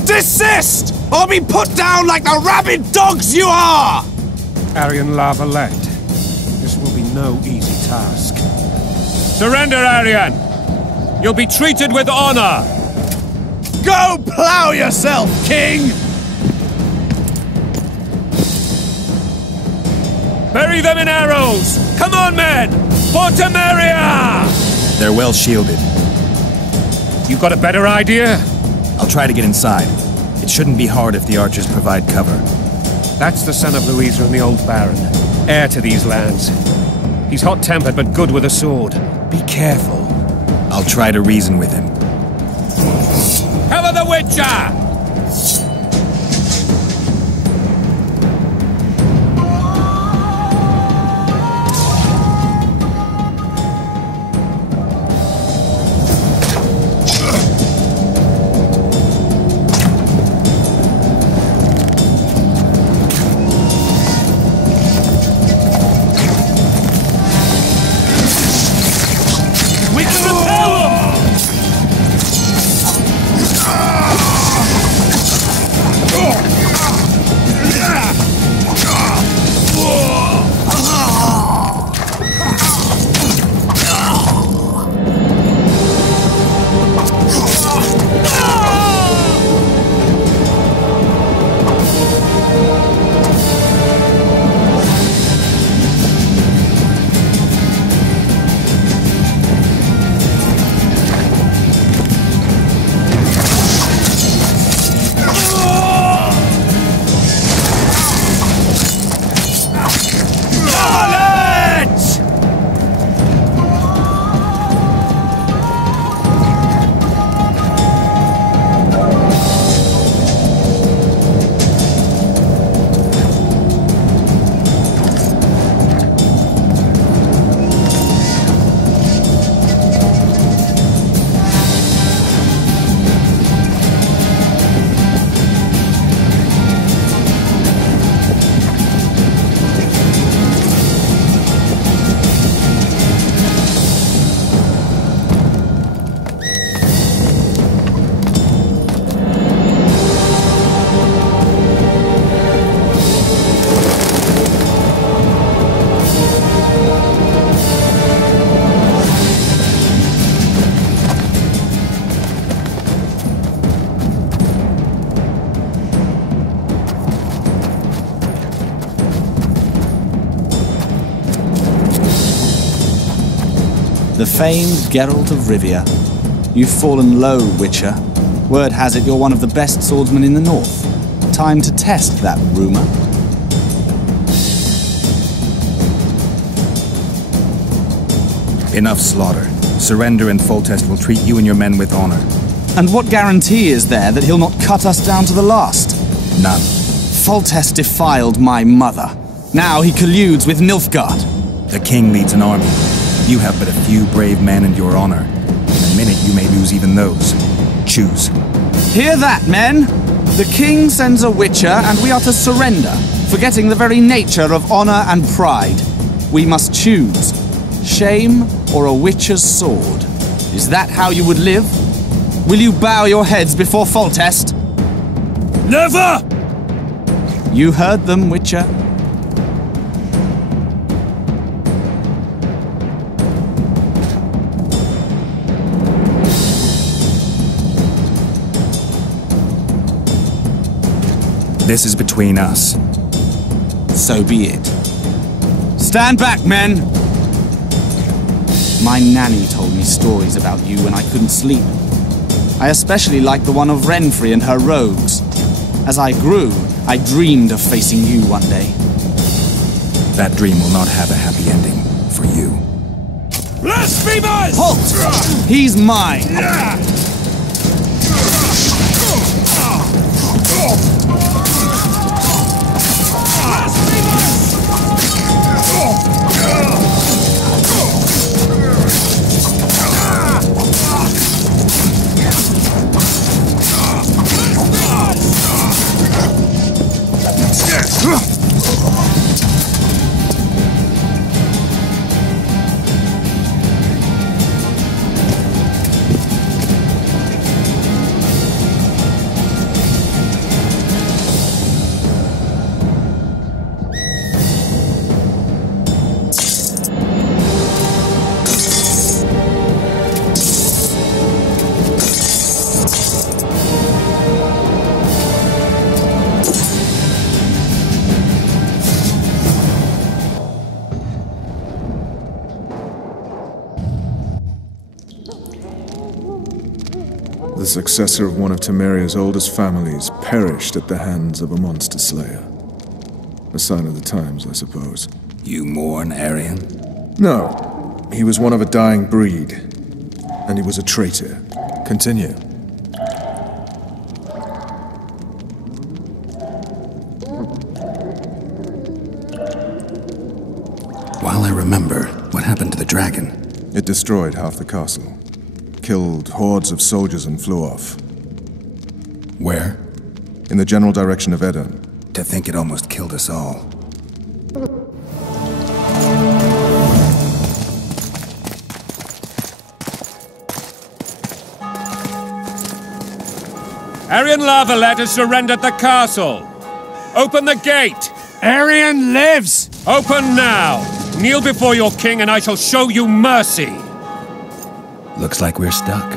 Desist! Or be put down like the rabid dogs you are! Aryan Lavalette, this will be no easy task. Surrender, Aryan! You'll be treated with honor! Go plow yourself, King! Bury them in arrows! Come on, men! For Temeria! They're well shielded. You got a better idea? I'll try to get inside. It shouldn't be hard if the archers provide cover. That's the son of Louisa and the old Baron, heir to these lands. He's hot-tempered but good with a sword. Be careful. I'll try to reason with him. Cover the Witcher! The famed Geralt of Rivia. You've fallen low, Witcher. Word has it you're one of the best swordsmen in the north. Time to test that rumor. Enough slaughter. Surrender and Foltest will treat you and your men with honor. And what guarantee is there that he'll not cut us down to the last? None. Foltest defiled my mother. Now he colludes with Nilfgaard. The king leads an army. You have but a few brave men and your honor. In a minute you may lose even those. Choose. Hear that, men? The king sends a witcher, and we are to surrender, forgetting the very nature of honor and pride. We must choose shame or a witcher's sword. Is that how you would live? Will you bow your heads before Foltest? Never! You heard them, Witcher. This is between us. So be it. Stand back, men! My nanny told me stories about you when I couldn't sleep. I especially liked the one of Renfrey and her rogues. As I grew, I dreamed of facing you one day. That dream will not have a happy ending for you. Blasphemers! Halt! He's mine! The successor of one of Temeria's oldest families perished at the hands of a monster slayer. A sign of the times, I suppose. You mourn Arian? No. He was one of a dying breed. And he was a traitor. Continue. While I remember, what happened to the dragon? It destroyed half the castle. Killed hordes of soldiers and flew off. Where? In the general direction of Edon. To think it almost killed us all. Arian Lavalette has surrendered the castle. Open the gate. Arian lives! Open now. Kneel before your king and I shall show you mercy. Looks like we're stuck.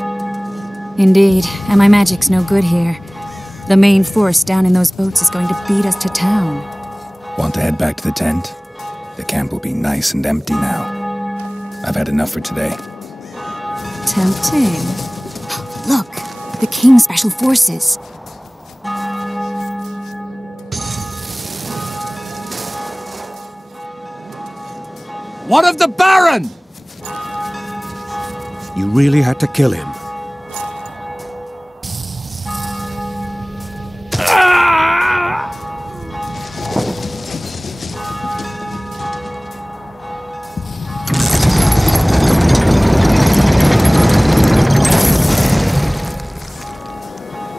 Indeed, and my magic's no good here. The main force down in those boats is going to beat us to town. Want to head back to the tent? The camp will be nice and empty now. I've had enough for today. Tempting. Look, the King's Special Forces. What of the Baron? You really had to kill him.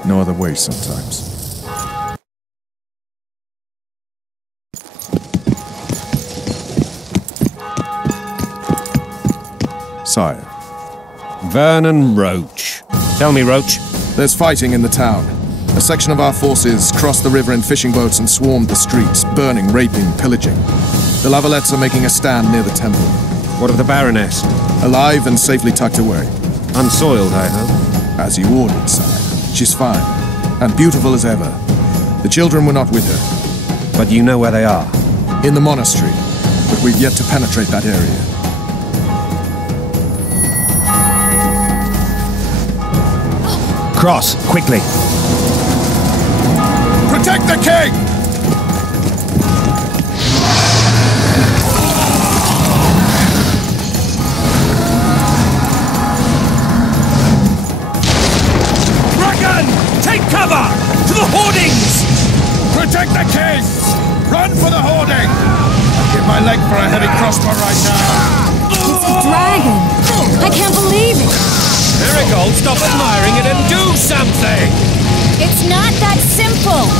No other way sometimes. Sire. Vernon Roach. Tell me, Roach. There's fighting in the town. A section of our forces crossed the river in fishing boats and swarmed the streets, burning, raping, pillaging. The Lavalettes are making a stand near the temple. What of the Baroness? Alive and safely tucked away. Unsoiled, I hope. As you ordered, sire. She's fine, and beautiful as ever. The children were not with her. But you know where they are? In the monastery, but we've yet to penetrate that area. Cross, quickly. Protect the king! Dragon! Take cover! To the hoardings! Protect the king! Run for the hoarding! I'll give my leg for a heavy crossbow right now. It's a dragon! I can't believe it! Miracle, stop admiring it and do something! careful!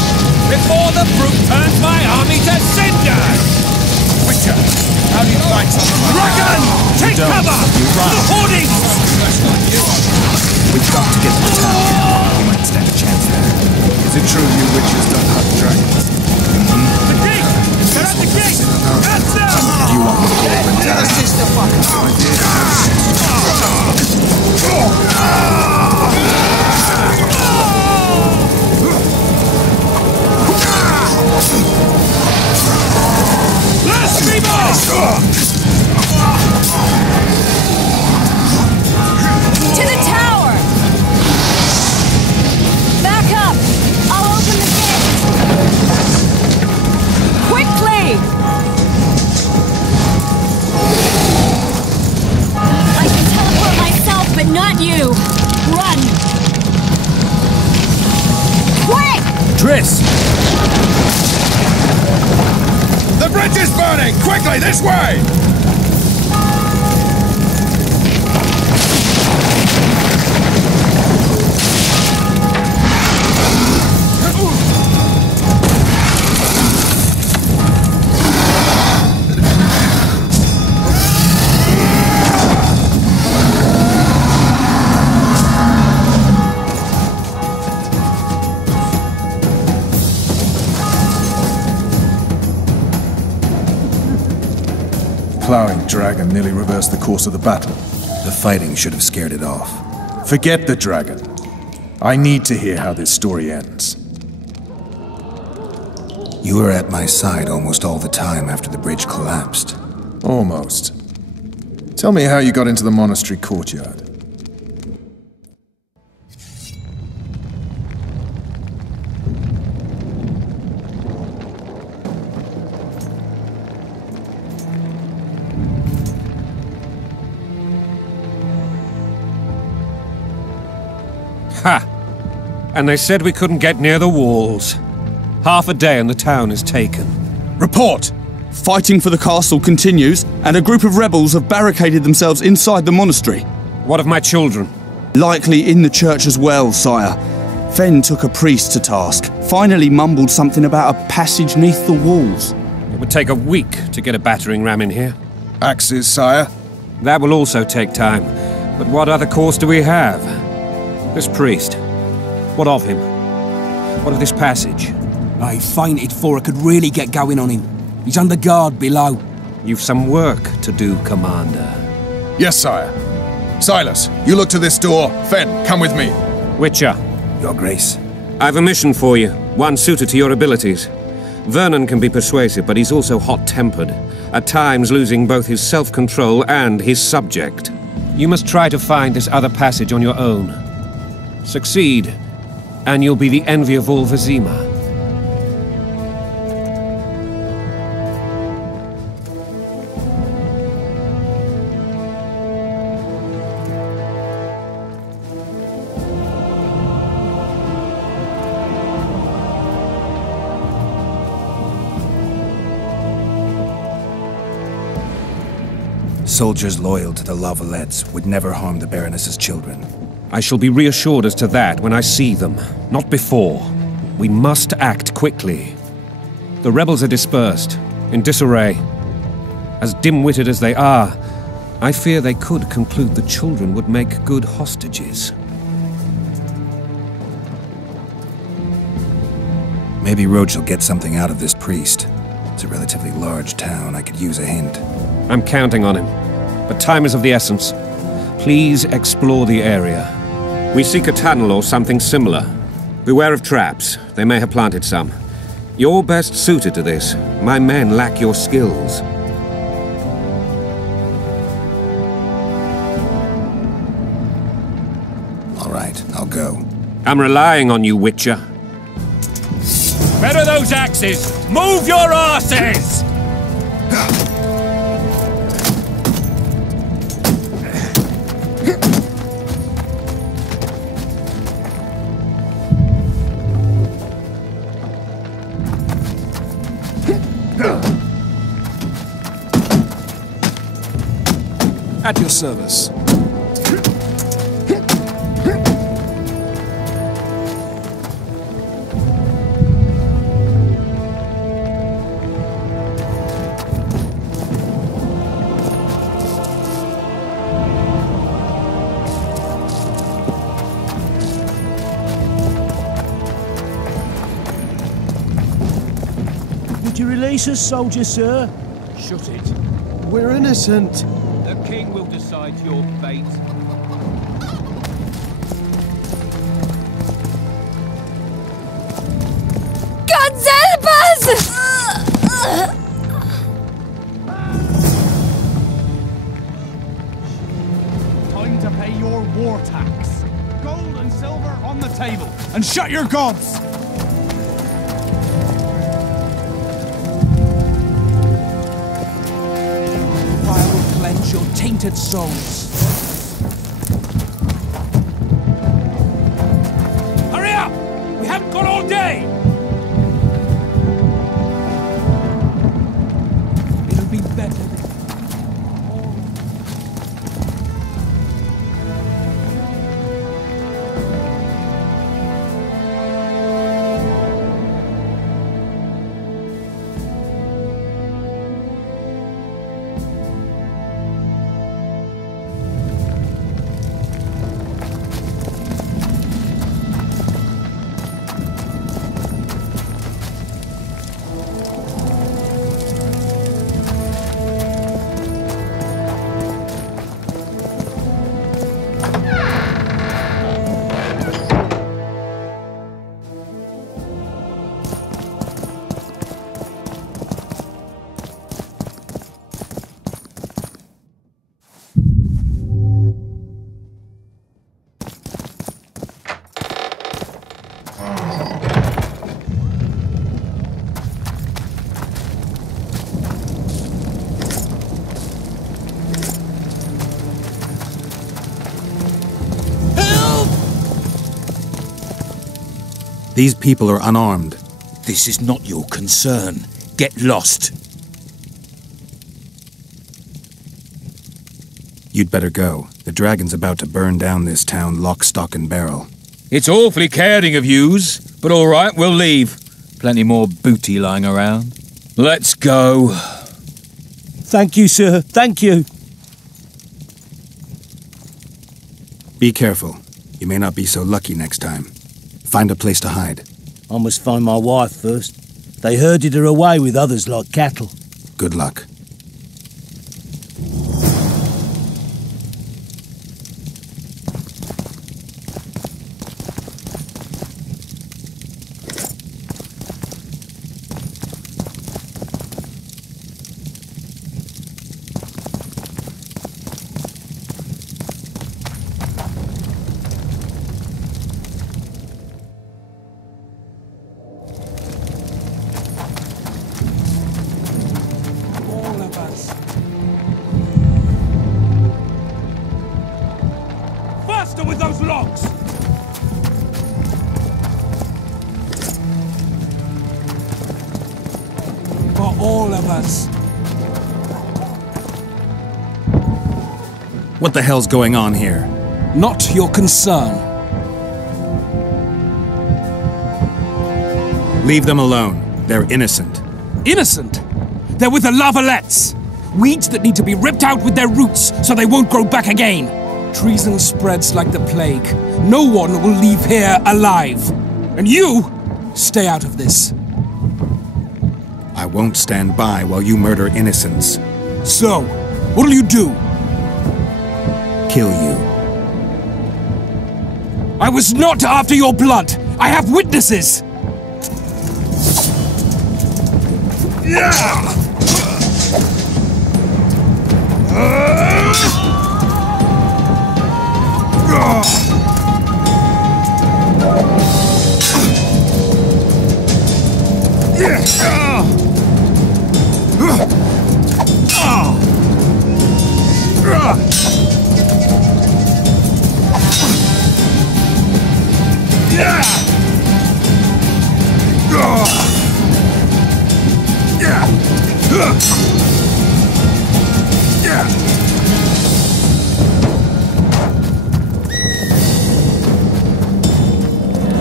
Before the brute turns my army to cinders! Witcher, how do you fight such a Dragon! Take cover! The hoarding! We've got to get to the town. We might stand a chance there. Is it true you witches don't hunt dragons? The gate! They're at the gate! That's them! Do you want me to go over and down? To the tower! Back up! I'll open the gate! Quickly! I can teleport myself, but not you! Run! Quick! Triss! The bridge is burning! Quickly, this way! Plowing dragon nearly reversed the course of the battle. The fighting should have scared it off. Forget the dragon. I need to hear how this story ends. You were at my side almost all the time after the bridge collapsed. Almost. Tell me how you got into the monastery courtyard. Ha! And they said we couldn't get near the walls. Half a day and the town is taken. Report! Fighting for the castle continues, and a group of rebels have barricaded themselves inside the monastery. What of my children? Likely in the church as well, sire. Fen took a priest to task, finally mumbled something about a passage neath the walls. It would take a week to get a battering ram in here. Axes, sire? That will also take time. But what other course do we have? This priest. What of him? What of this passage? I fainted before I could really get going on him. He's under guard below. You've some work to do, Commander. Yes, sire. Silas, you look to this door. Fen, come with me. Witcher. Your Grace. I've a mission for you, one suited to your abilities. Vernon can be persuasive, but he's also hot-tempered, at times losing both his self-control and his subject. You must try to find this other passage on your own. Succeed, and you'll be the envy of all Vizima. Soldiers loyal to the Lavalettes would never harm the Baroness's children. I shall be reassured as to that when I see them, not before. We must act quickly. The rebels are dispersed, in disarray. As dim-witted as they are, I fear they could conclude the children would make good hostages. Maybe Roach will get something out of this priest. It's a relatively large town. I could use a hint. I'm counting on him, but time is of the essence. Please explore the area. We seek a tunnel or something similar. Beware of traps. They may have planted some. You're best suited to this. My men lack your skills. All right, I'll go. I'm relying on you, Witcher. Where are those axes? Move your asses! At your service. Would you release us, soldier, sir? Shut it. We're innocent. The king will decide your fate. God help us! Time to pay your war tax. Gold and silver on the table. And shut your gobs! Fire will cleanse your tainted souls. Hurry up! We haven't got all day! It'll be better. These people are unarmed. This is not your concern. Get lost. You'd better go. The dragon's about to burn down this town lock, stock, and barrel. It's awfully caring of yous, but all right, we'll leave. Plenty more booty lying around. Let's go. Thank you, sir. Thank you. Be careful. You may not be so lucky next time. Find a place to hide. I must find my wife first. They herded her away with others like cattle. Good luck. With those logs! For all of us. What the hell's going on here? Not your concern. Leave them alone. They're innocent. Innocent? They're with the lavalettes. Weeds that need to be ripped out with their roots so they won't grow back again. Treason spreads like the plague. No one will leave here alive. And you, stay out of this. I won't stand by while you murder innocents. So, what'll you do? Kill you. I was not after your blood. I have witnesses. Yeah!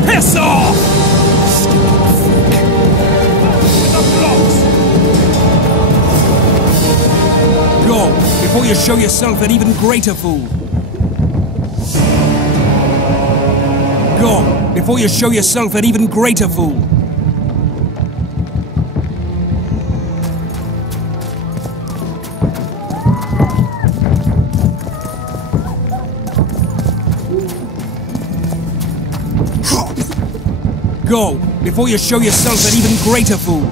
Piss off! Stupid freak. With the blocks! Go, before you show yourself an even greater fool. Go, before you show yourself an even greater fool. go, before you show yourself an even greater fool.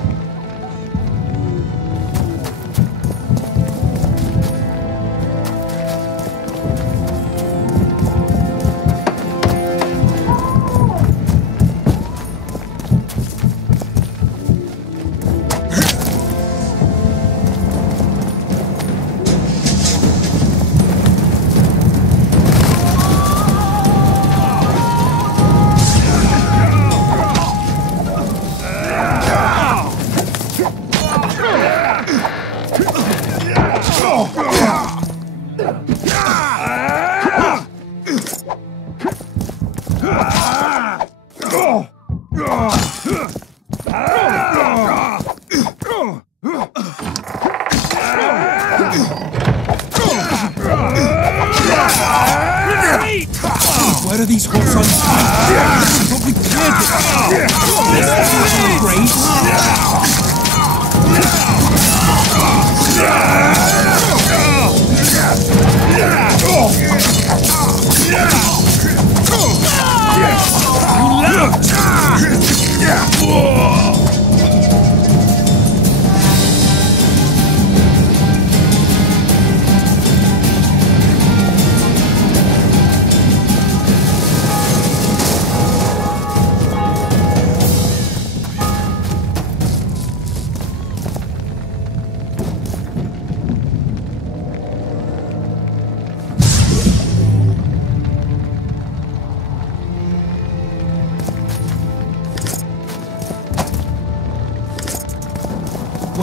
Where are these horse on fire? Don't we cleared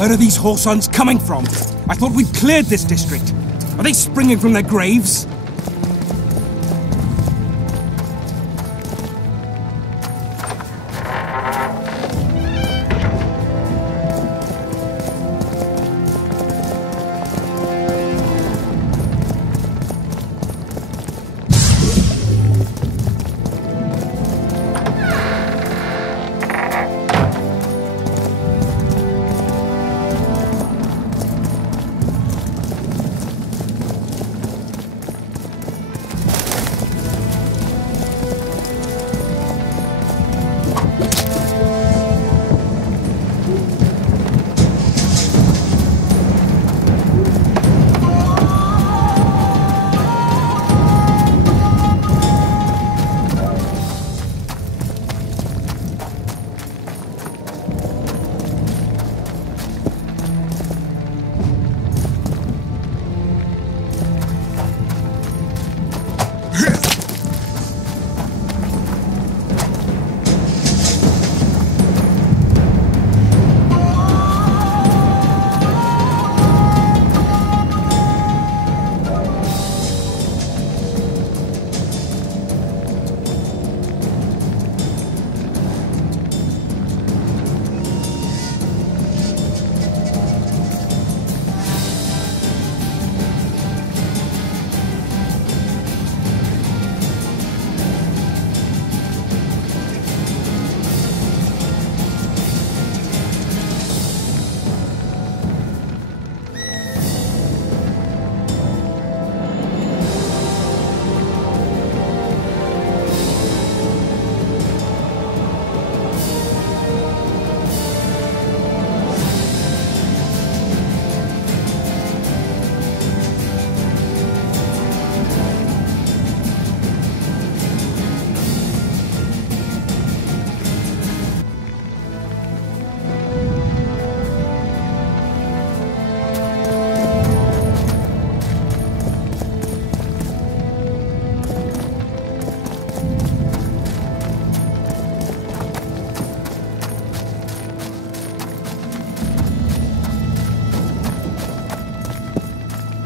Where are these horsons coming from? I thought we'd cleared this district. Are they springing from their graves?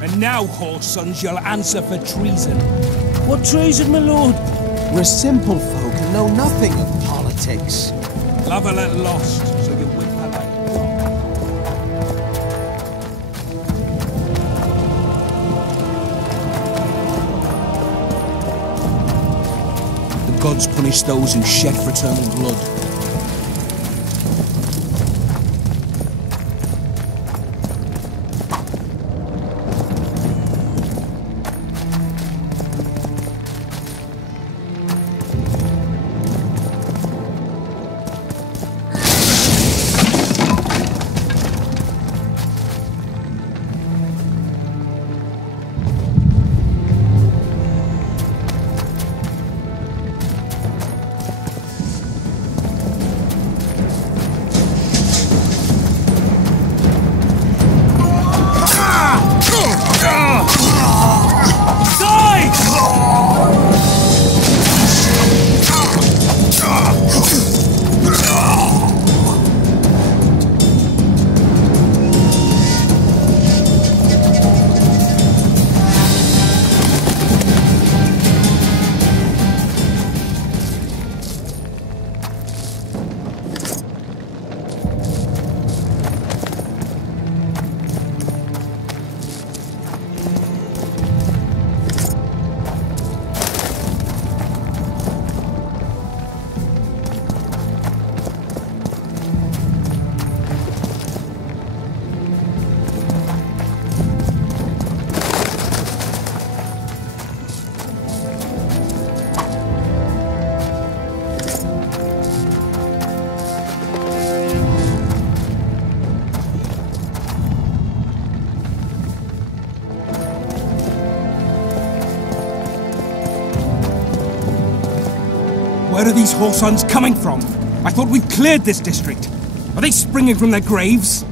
And now, horse sons, you'll answer for treason. What treason, my lord? We're simple folk and know nothing of politics. Lavalette lost, so you whip her like the gods punish those who shed fraternal blood. Where are these Horsons coming from? I thought we'd cleared this district. Are they springing from their graves?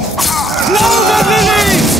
Clover lilies!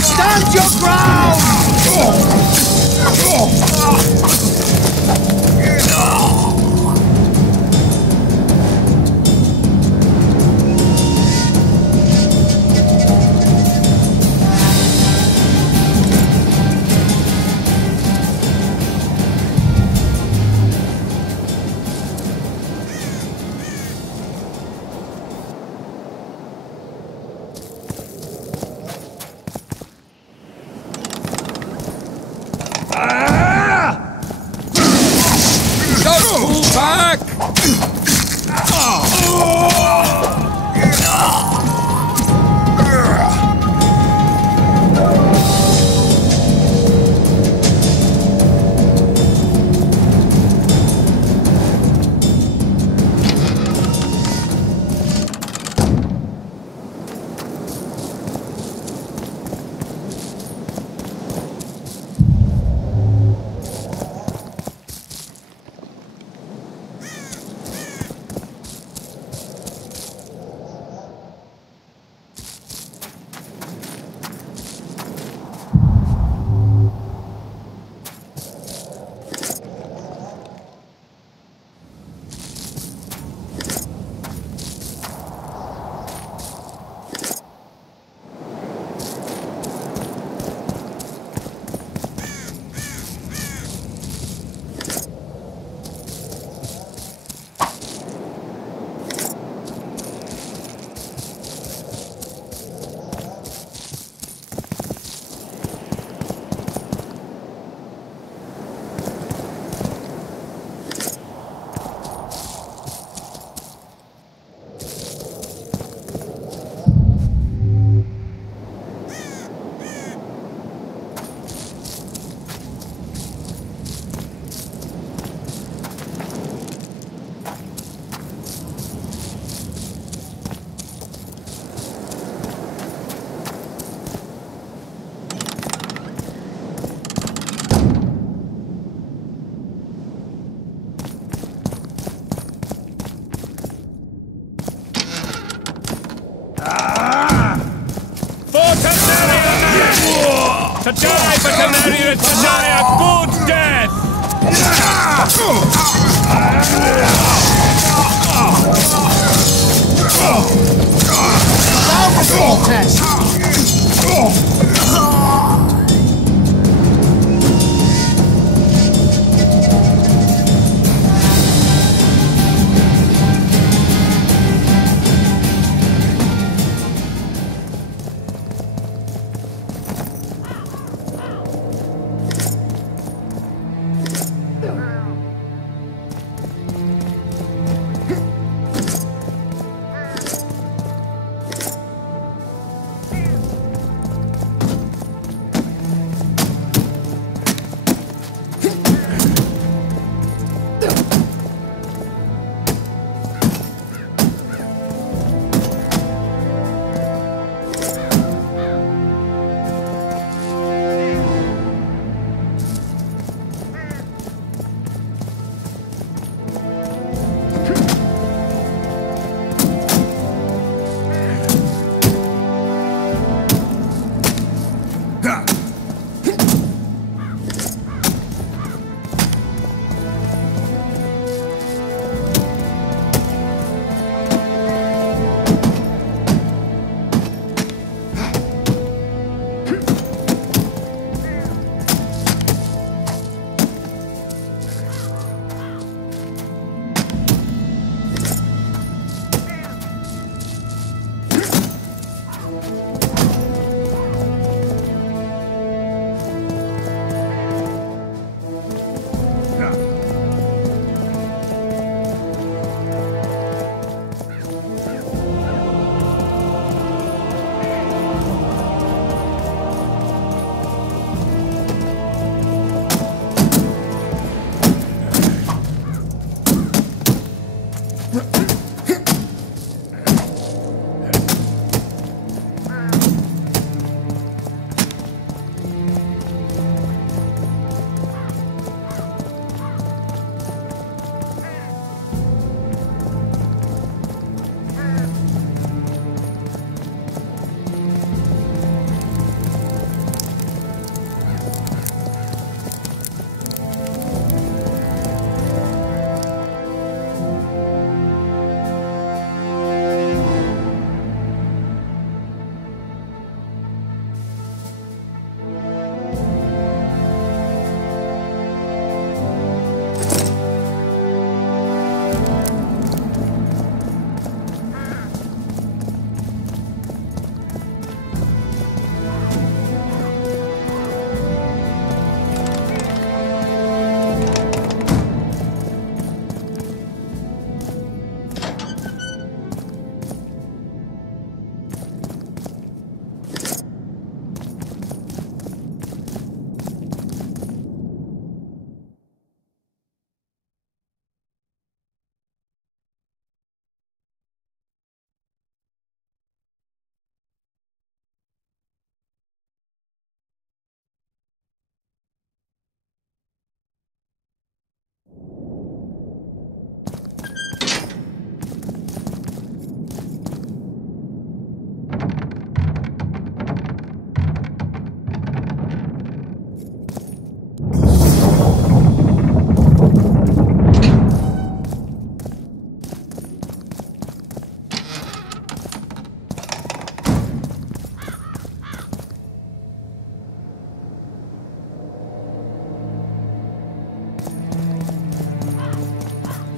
Stand your ground! Back! For Temeria! To die for Temeria is to die a good death!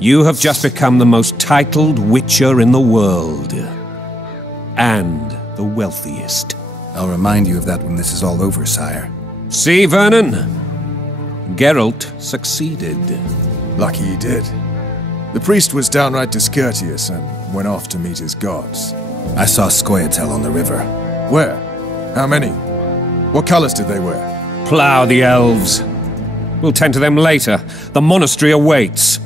You have just become the most titled witcher in the world. And the wealthiest. I'll remind you of that when this is all over, sire. See, Vernon? Geralt succeeded. Lucky he did. The priest was downright discourteous and went off to meet his gods. I saw Scoia'tael on the river. Where? How many? What colors did they wear? Plough the elves. We'll tend to them later. The monastery awaits.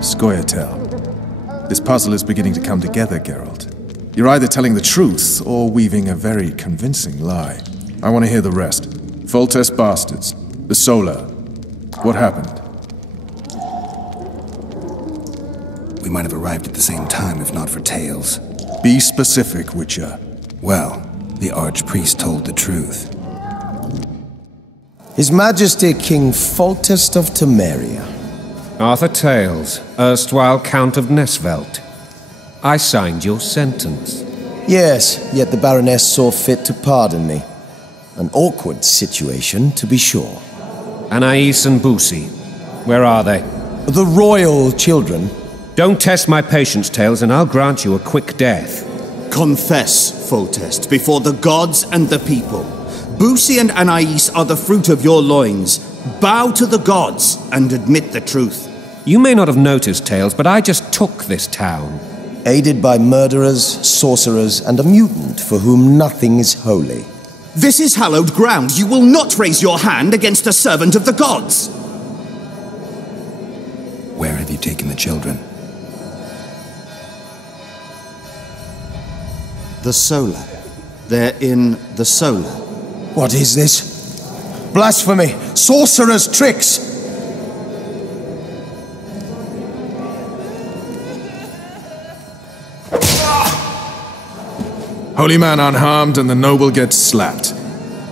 Scoia'tael. This puzzle is beginning to come together, Geralt. You're either telling the truth or weaving a very convincing lie. I want to hear the rest. Foltest bastards. The Solar. What happened? We might have arrived at the same time if not for tales. Be specific, Witcher. Well, the Archpriest told the truth. His Majesty King Foltest of Temeria. Arthur Tales, erstwhile Count of Nesvelt. I signed your sentence. Yes, yet the Baroness saw fit to pardon me. An awkward situation, to be sure. Anais and Boussy, where are they? The royal children. Don't test my patience, Tales, and I'll grant you a quick death. Confess, Foltest, before the gods and the people. Boussy and Anais are the fruit of your loins. Bow to the gods and admit the truth. You may not have noticed, Tales, but I just took this town. Aided by murderers, sorcerers, and a mutant for whom nothing is holy. This is hallowed ground. You will not raise your hand against a servant of the gods. Where have you taken the children? The Solar. They're in the Solar. What is this? Blasphemy! Sorcerer's tricks! Holy man unharmed and the noble gets slapped.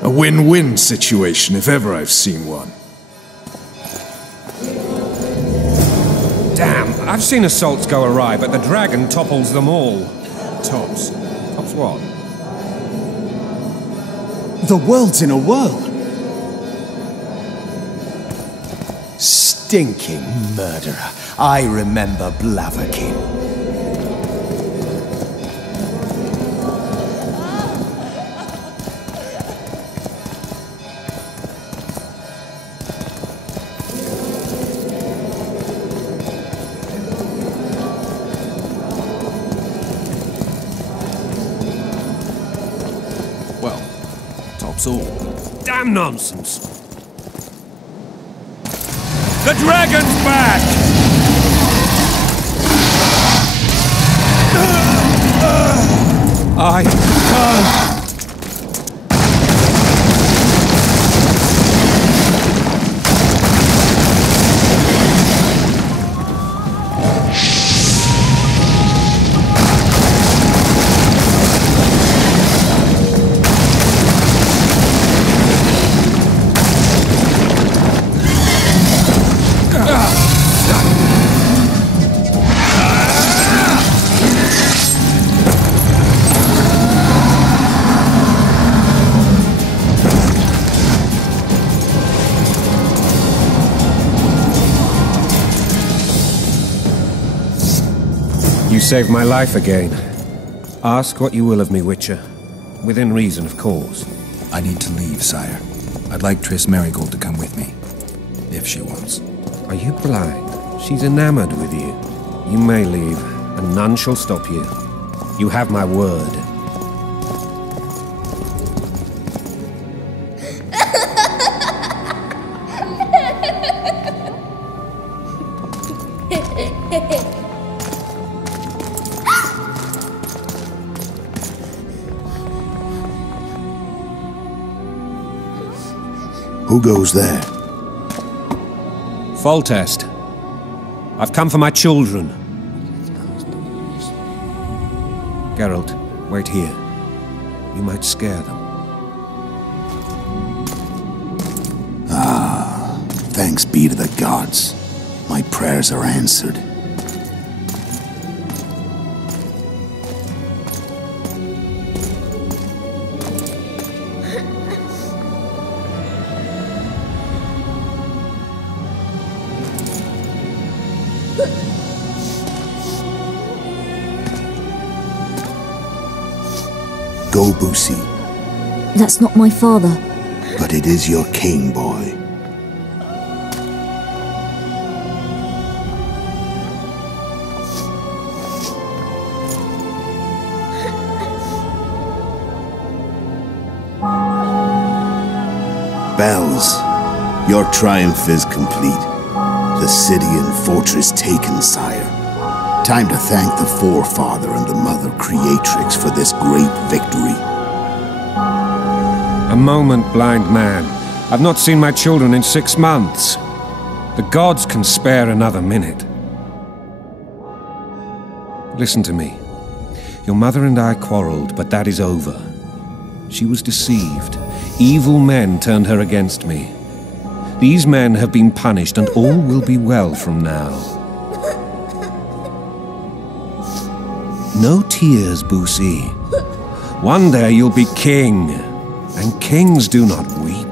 A win-win situation if ever I've seen one. Damn, I've seen assaults go awry, but the dragon topples them all. Tops? Tops what? The world's in a whirl. Stinking murderer. I remember Blaviken. Damn nonsense! The dragon's back! I can't! You saved my life again. Ask what you will of me, Witcher. Within reason, of course. I need to leave, sire. I'd like Triss Merigold to come with me. If she wants. Are you blind? She's enamored with you. You may leave, and none shall stop you. You have my word. Who goes there? Foltest. I've come for my children. Geralt, wait here. You might scare them. Ah, thanks be to the gods. My prayers are answered. Go, Boussy. That's not my father. But it is your king, boy. Bells, your triumph is complete. The city and fortress taken, sire. Time to thank the Forefather and the Mother Creatrix for this great victory. A moment, blind man. I've not seen my children in 6 months. The gods can spare another minute. Listen to me. Your mother and I quarreled, but that is over. She was deceived. Evil men turned her against me. These men have been punished, and all will be well from now. No tears, Boosie. One day you'll be king, and kings do not weep.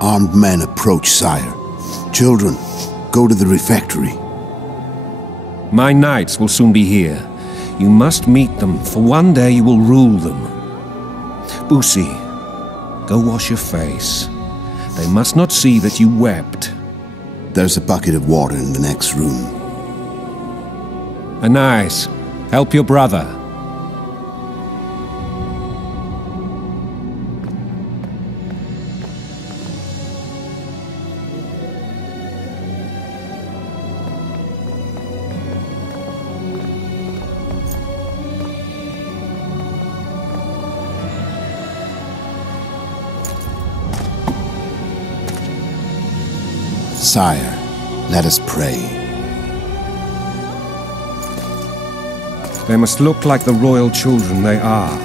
Armed men approach, sire. Children, go to the refectory. My knights will soon be here. You must meet them, for one day you will rule them. Boosie, go wash your face. They must not see that you wept. There's a bucket of water in the next room. Anais, help your brother. Sire, let us pray. They must look like the royal children they are.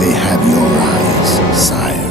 They have your eyes, sire.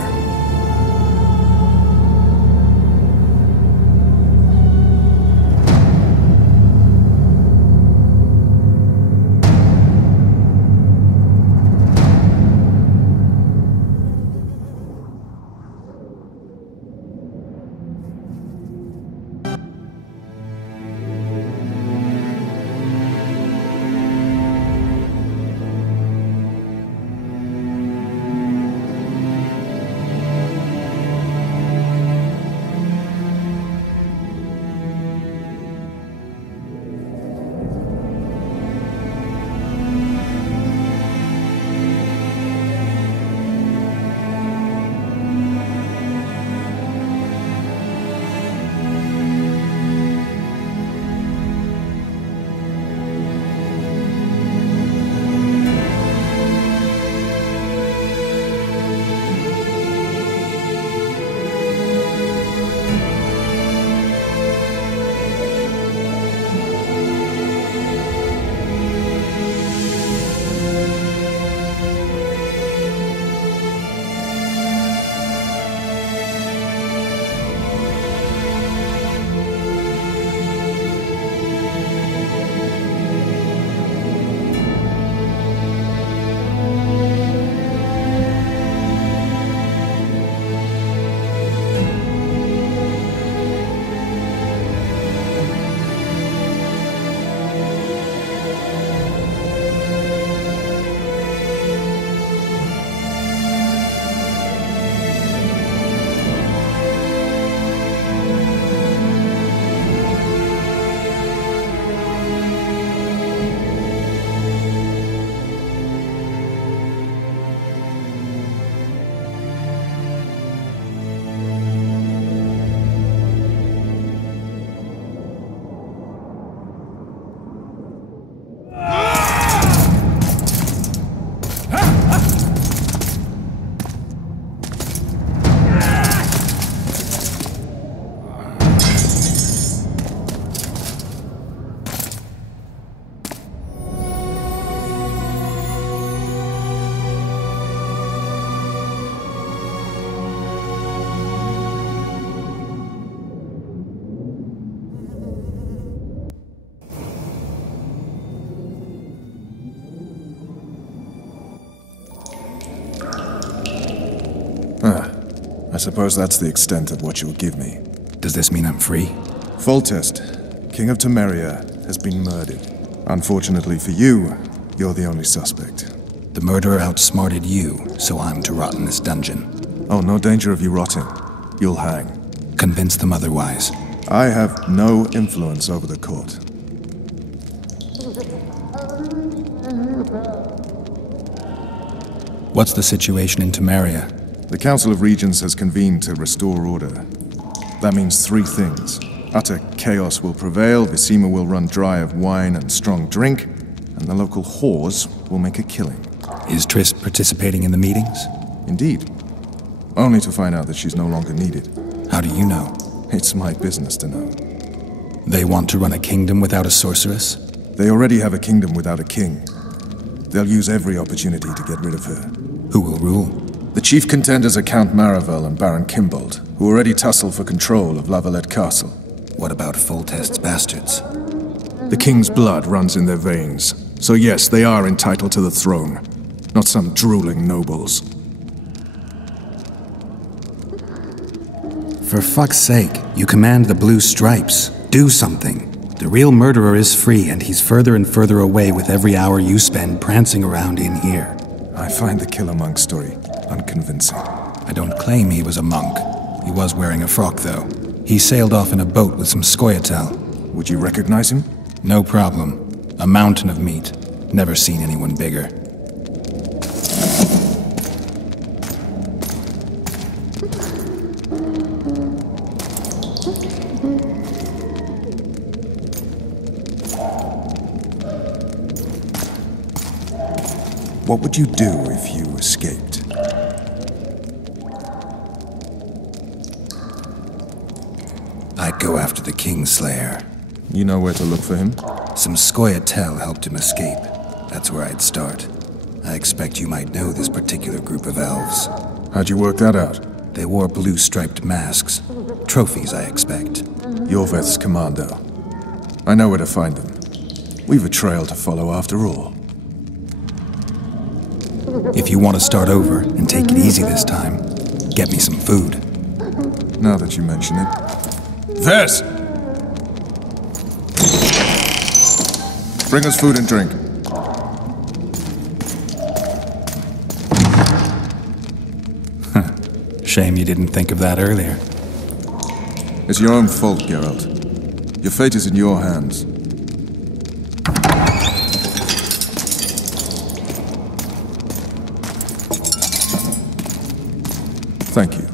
I suppose that's the extent of what you'll give me. Does this mean I'm free? Foltest, King of Temeria, has been murdered. Unfortunately for you, you're the only suspect. The murderer outsmarted you, so I'm to rot in this dungeon. Oh, no danger of you rotting. You'll hang. Convince them otherwise. I have no influence over the court. What's the situation in Temeria? The Council of Regents has convened to restore order. That means three things. Utter chaos will prevail, Visima will run dry of wine and strong drink, and the local whores will make a killing. Is Triss participating in the meetings? Indeed. Only to find out that she's no longer needed. How do you know? It's my business to know. They want to run a kingdom without a sorceress? They already have a kingdom without a king. They'll use every opportunity to get rid of her. Who will rule? The chief contenders are Count Maravel and Baron Kimbold, who already tussle for control of La Valette Castle. What about Foltest's bastards? The king's blood runs in their veins, so yes, they are entitled to the throne, not some drooling nobles. For fuck's sake, you command the Blue Stripes. Do something. The real murderer is free, and he's further and further away with every hour you spend prancing around in here. I find the Killer Monk story unconvincing. I don't claim he was a monk. He was wearing a frock, though. He sailed off in a boat with some Scoia'tael. Would you recognize him? No problem. A mountain of meat. Never seen anyone bigger. What would you do if you escaped? I'd go after the Kingslayer. You know where to look for him? Some Scoia'tael helped him escape. That's where I'd start. I expect you might know this particular group of elves. How'd you work that out? They wore blue-striped masks. Trophies, I expect. Yorveth's commando. I know where to find them. We've a trail to follow after all. If you want to start over and take it easy this time, get me some food. Now that you mention it. Vers! Bring us food and drink. Shame you didn't think of that earlier. It's your own fault, Geralt. Your fate is in your hands. Thank you.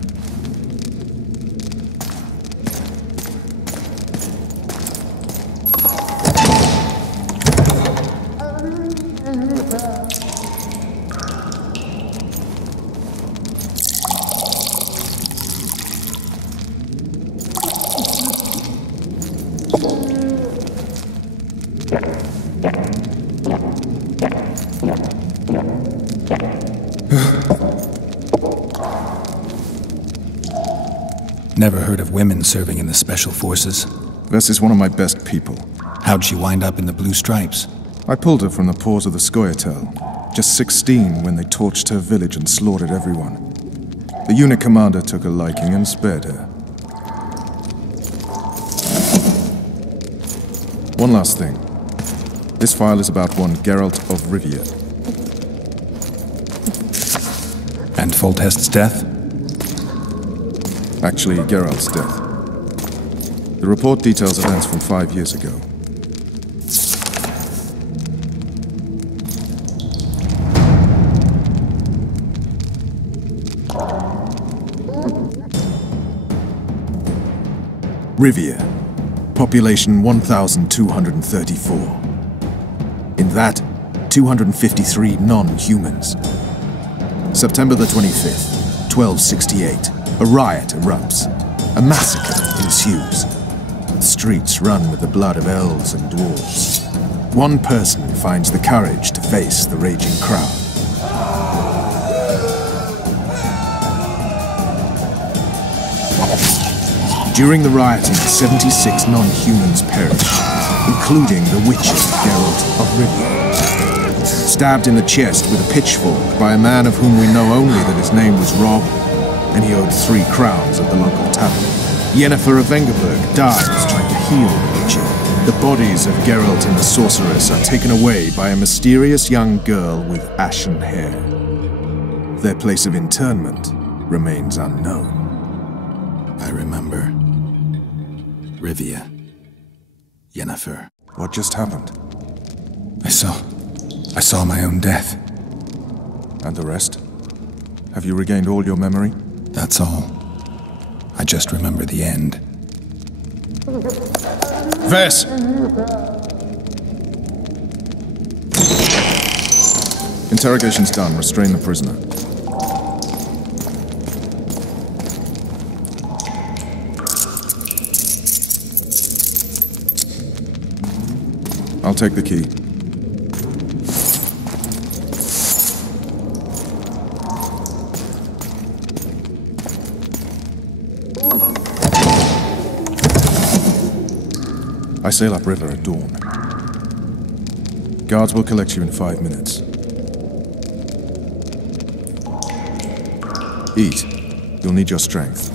Never heard of women serving in the Special Forces. Vess is one of my best people. How'd she wind up in the Blue Stripes? I pulled her from the paws of the Scoia'tael. Just 16 when they torched her village and slaughtered everyone. The unit commander took a liking and spared her. One last thing. This file is about one Geralt of Rivia. And Foltest's death? Actually, Geralt's death. The report details events from 5 years ago. Rivia. Population 1,234. In that, 253 non-humans. September the 25th, 1268. A riot erupts. A massacre ensues. The streets run with the blood of elves and dwarves. One person finds the courage to face the raging crowd. During the rioting, 76 non-humans perished, including the witcher Geralt of Rivia. Stabbed in the chest with a pitchfork by a man of whom we know only that his name was Rob, and he owed 3 crowns at the local tavern. Yennefer of Vengerberg dies trying to heal the witcher. The bodies of Geralt and the sorceress are taken away by a mysterious young girl with ashen hair. Their place of interment remains unknown. I remember. Rivia. Yennefer. What just happened? I saw my own death. And the rest? Have you regained all your memory? That's all. I just remember the end. Vess! Interrogation's done. Restrain the prisoner. I'll take the key. I sail upriver at dawn. Guards will collect you in 5 minutes. Eat. You'll need your strength.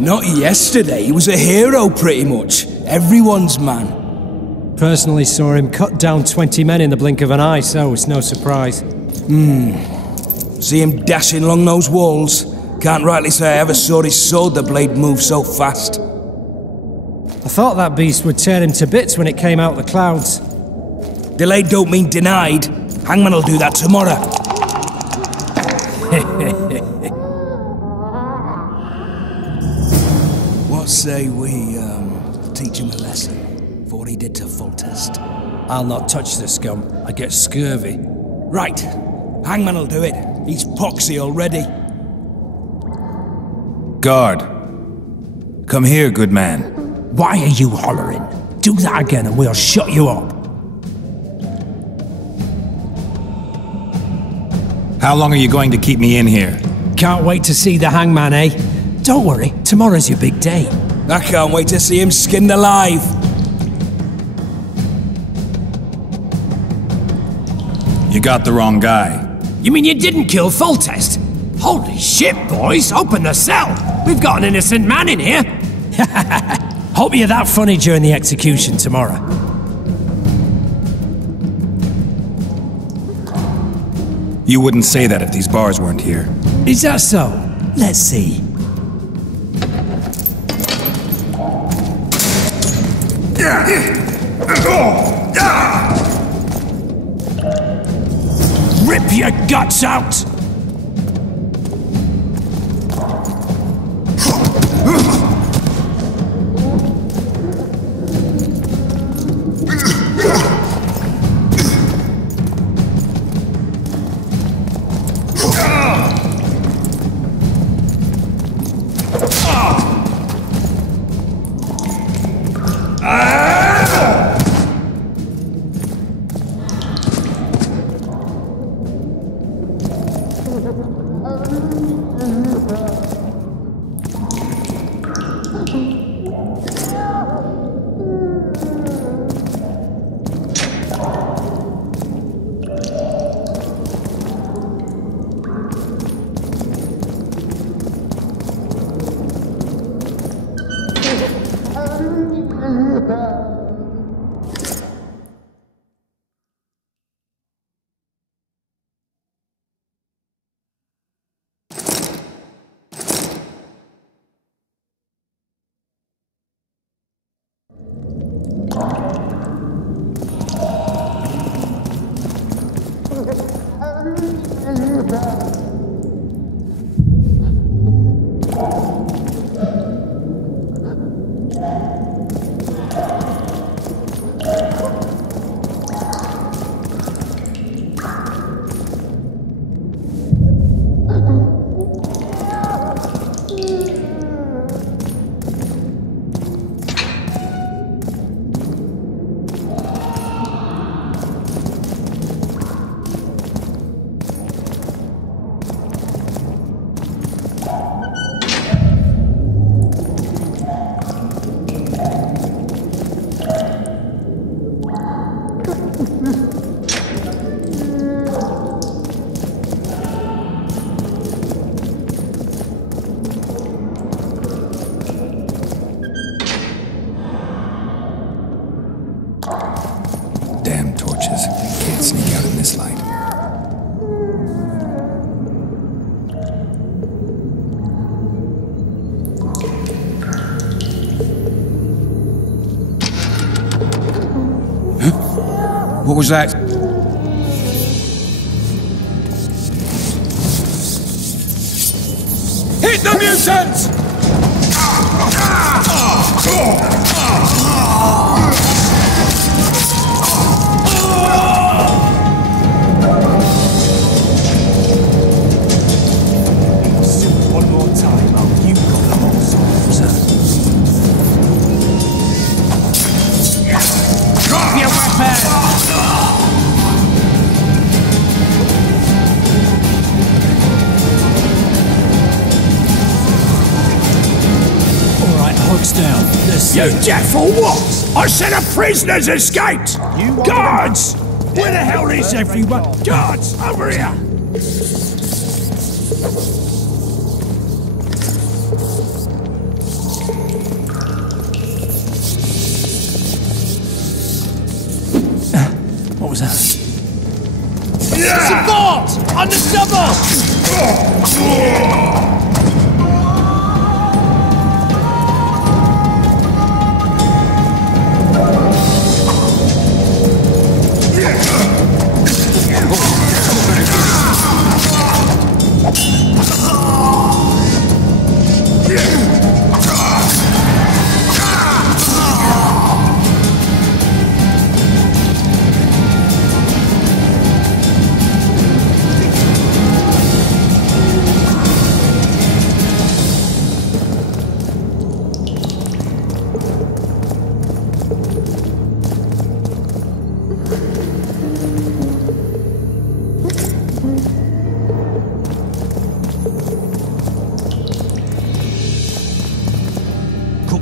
Not yesterday, he was a hero pretty much. Everyone's man. Personally saw him cut down 20 men in the blink of an eye, so it's no surprise. See him dashing along those walls. Can't rightly say I ever saw his sword the blade move so fast. I thought that beast would tear him to bits when it came out the clouds. Delayed don't mean denied. Hangman'll do that tomorrow. What say we, teach him a lesson for what he did to Foltest? I'll not touch the scum. I get scurvy. Right. Hangman'll do it. He's poxy already. Guard. Come here, good man. Why are you hollering? Do that again and we'll shut you up. How long are you going to keep me in here? Can't wait to see the hangman, eh? Don't worry, tomorrow's your big day. I can't wait to see him skinned alive. You got the wrong guy. You mean you didn't kill Foltest? Holy shit, boys! Open the cell! We've got an innocent man in here! Hope you're that funny during the execution tomorrow. You wouldn't say that if these bars weren't here. Is that so? Let's see. Rip your guts out! What was that? Hit the mutants! One more time, you've got the whole Drop your weapon! Hooks down. You deaf or what? I said a prisoner's escaped! Guards! Where the hell is everyone? Guards, over here! What was that? Support! On the double!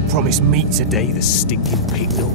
Promised meat today, the stinking pigdom.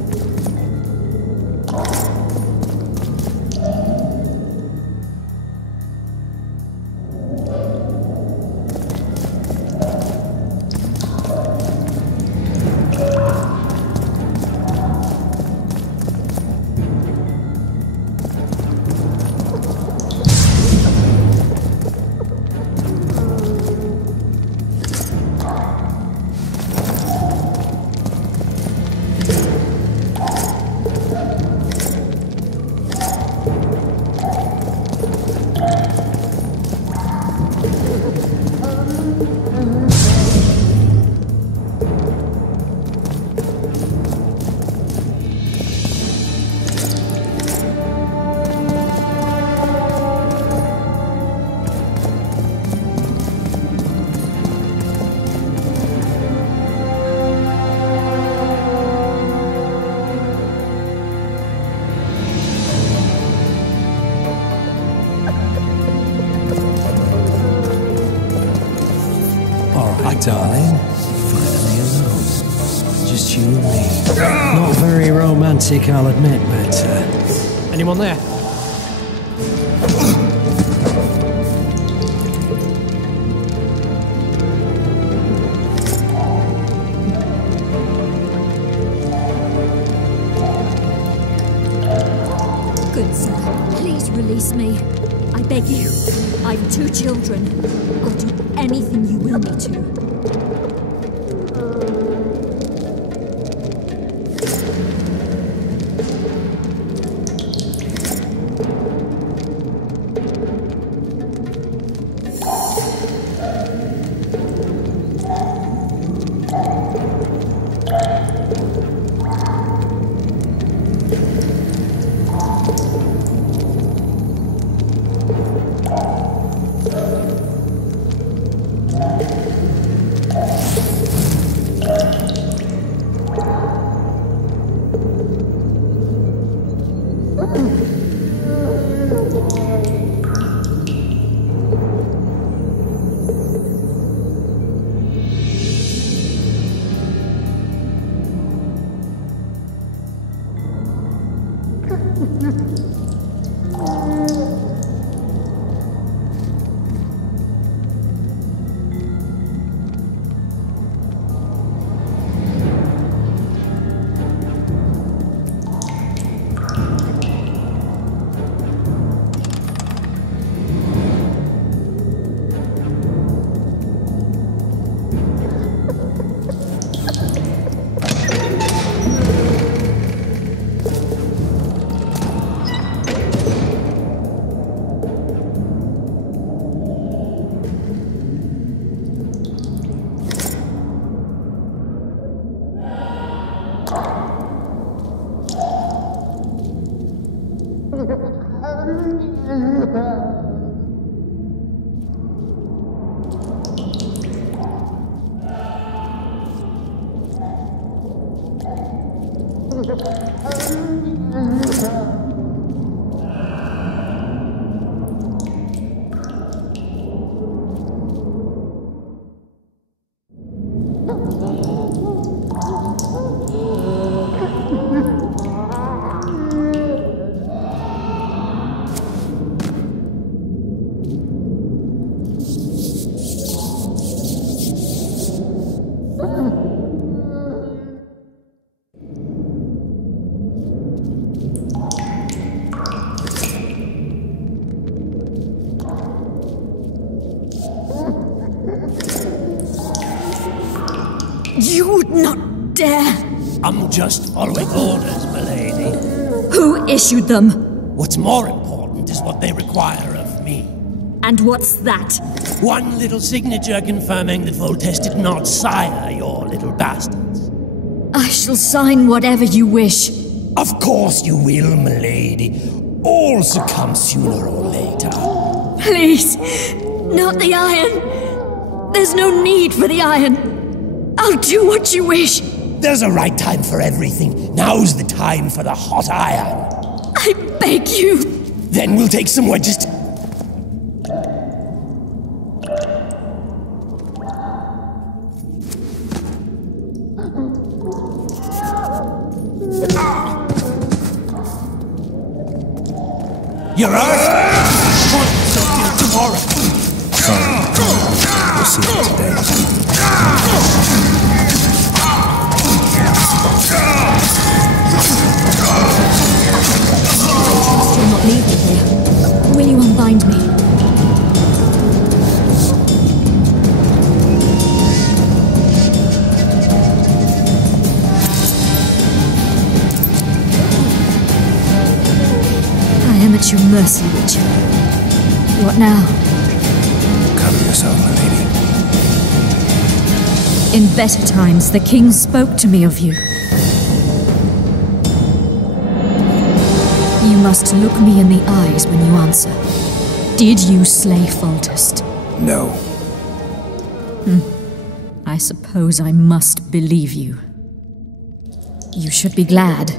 Darling, finally alone. Just you and me. Not very romantic, I'll admit, but anyone there? Good sir, please release me. I beg you. I've 2 children. I'll do anything you will me to. You would not dare! I'm just following orders, milady. Who issued them? What's more important is what they require of me. And what's that? One little signature confirming that Voltes did not sire your little bastards. I shall sign whatever you wish. Of course you will, milady. All succumb sooner or later. Please, not the iron. There's no need for the iron. I'll do what you wish. There's a right time for everything. Now's the time for the hot iron. I beg you. Then we'll take some wedges. You're out! Tomorrow. Sorry, we'll see you today. Still not leave me here. Will you unbind me? I am at your mercy, Witcher. What now? Cover yourself, my lady. In better times, the king spoke to me of you. You must look me in the eyes when you answer. Did you slay Foltest? No. I suppose I must believe you. You should be glad.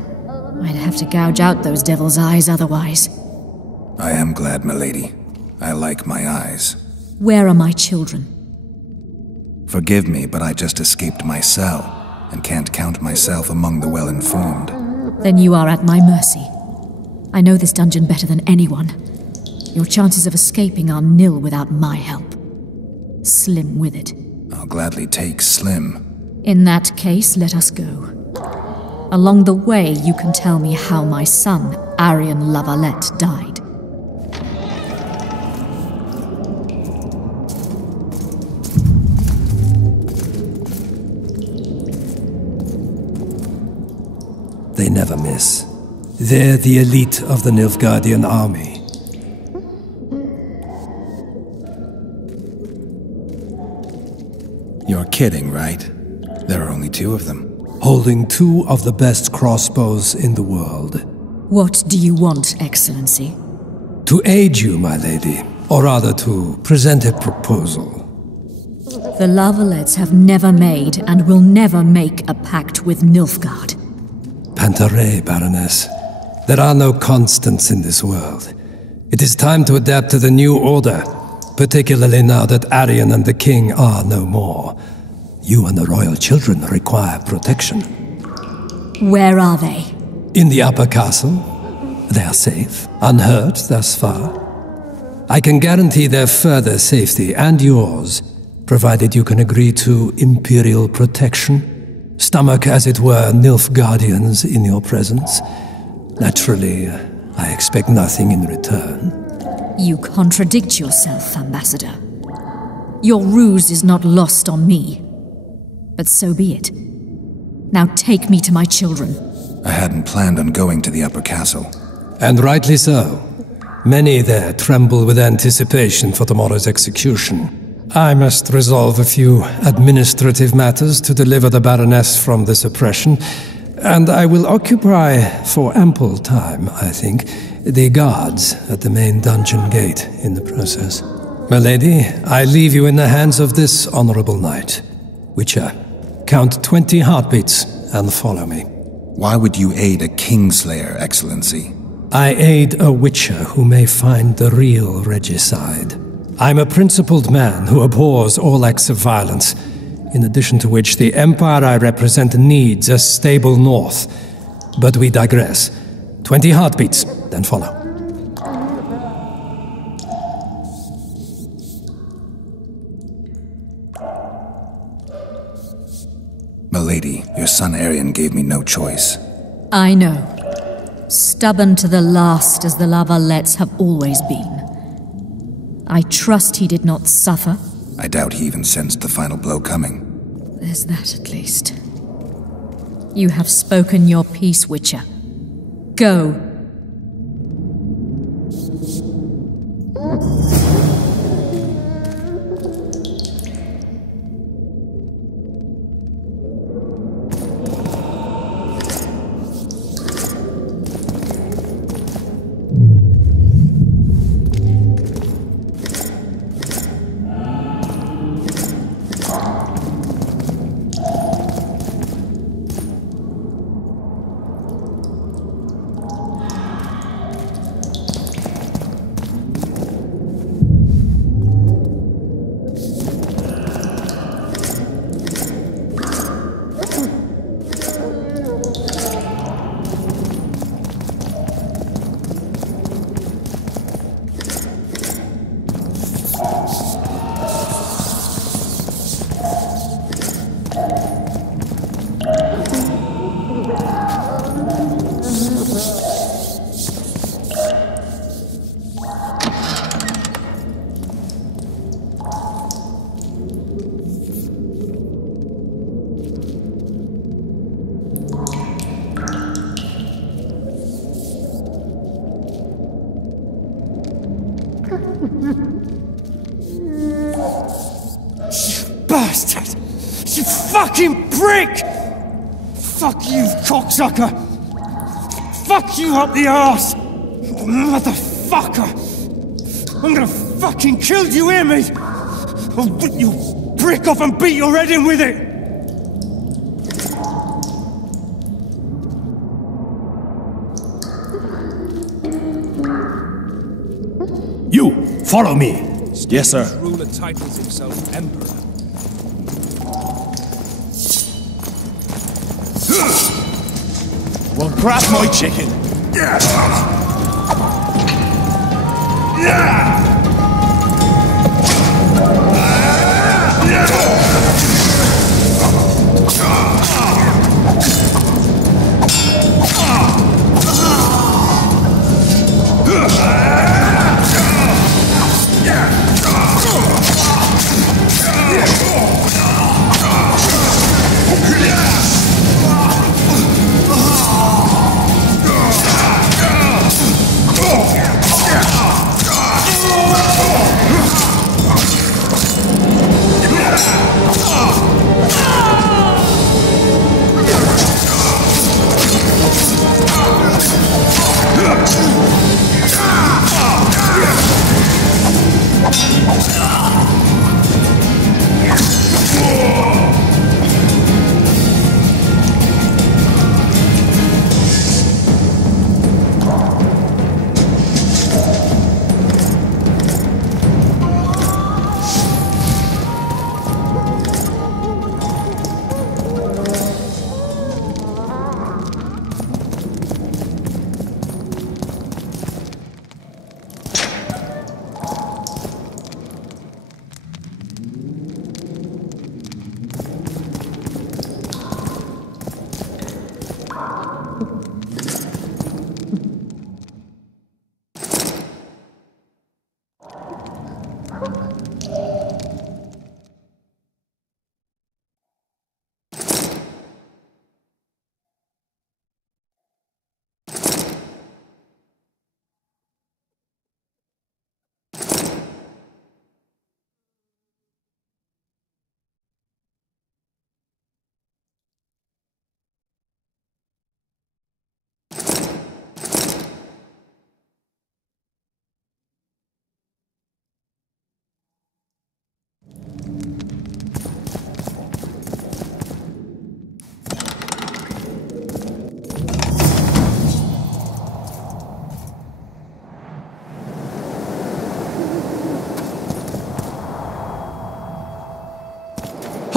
I'd have to gouge out those devil's eyes otherwise. I am glad, my lady. I like my eyes. Where are my children? Forgive me, but I just escaped my cell, and can't count myself among the well-informed. Then you are at my mercy. I know this dungeon better than anyone. Your chances of escaping are nil without my help. Slim with it. I'll gladly take Slim. In that case, let us go. Along the way, you can tell me how my son, Arian Lavalette, died. They never miss. They're the elite of the Nilfgaardian army. You're kidding, right? There are only 2 of them. Holding 2 of the best crossbows in the world. What do you want, Excellency? To aid you, my lady, or rather to present a proposal. The Lavalettes have never made and will never make a pact with Nilfgaard. Pantaray, Baroness. There are no constants in this world. It is time to adapt to the new order, particularly now that Arian and the king are no more. You and the royal children require protection. Where are they? In the upper castle. They are safe, unhurt thus far. I can guarantee their further safety and yours, provided you can agree to imperial protection. Stomach, as it were, Nilfgaardians in your presence. Naturally, I expect nothing in return. You contradict yourself, Ambassador. Your ruse is not lost on me. But so be it. Now take me to my children. I hadn't planned on going to the upper castle. And rightly so. Many there tremble with anticipation for tomorrow's execution. I must resolve a few administrative matters to deliver the Baroness from this oppression, and I will occupy, for ample time, I think, the guards at the main dungeon gate in the process. My lady, I leave you in the hands of this honorable knight. Witcher, count 20 heartbeats and follow me. Why would you aid a Kingslayer, Excellency? I aid a witcher who may find the real regicide. I'm a principled man who abhors all acts of violence, in addition to which the empire I represent needs a stable north. But we digress. 20 heartbeats, then follow. Milady, your son Arian gave me no choice. I know. Stubborn to the last as the La Valettes have always been. I trust he did not suffer. I doubt he even sensed the final blow coming. There's that at least. You have spoken your piece, Witcher. Go. Bastard! You fucking prick! Fuck you, cocksucker! Fuck you up the arse! Motherfucker! I'm gonna fucking kill you, hear me? I'll rip your brick off and beat your head in with it! You, follow me. Yes, sir. This ruler titles himself Emperor. Well, grab my chicken.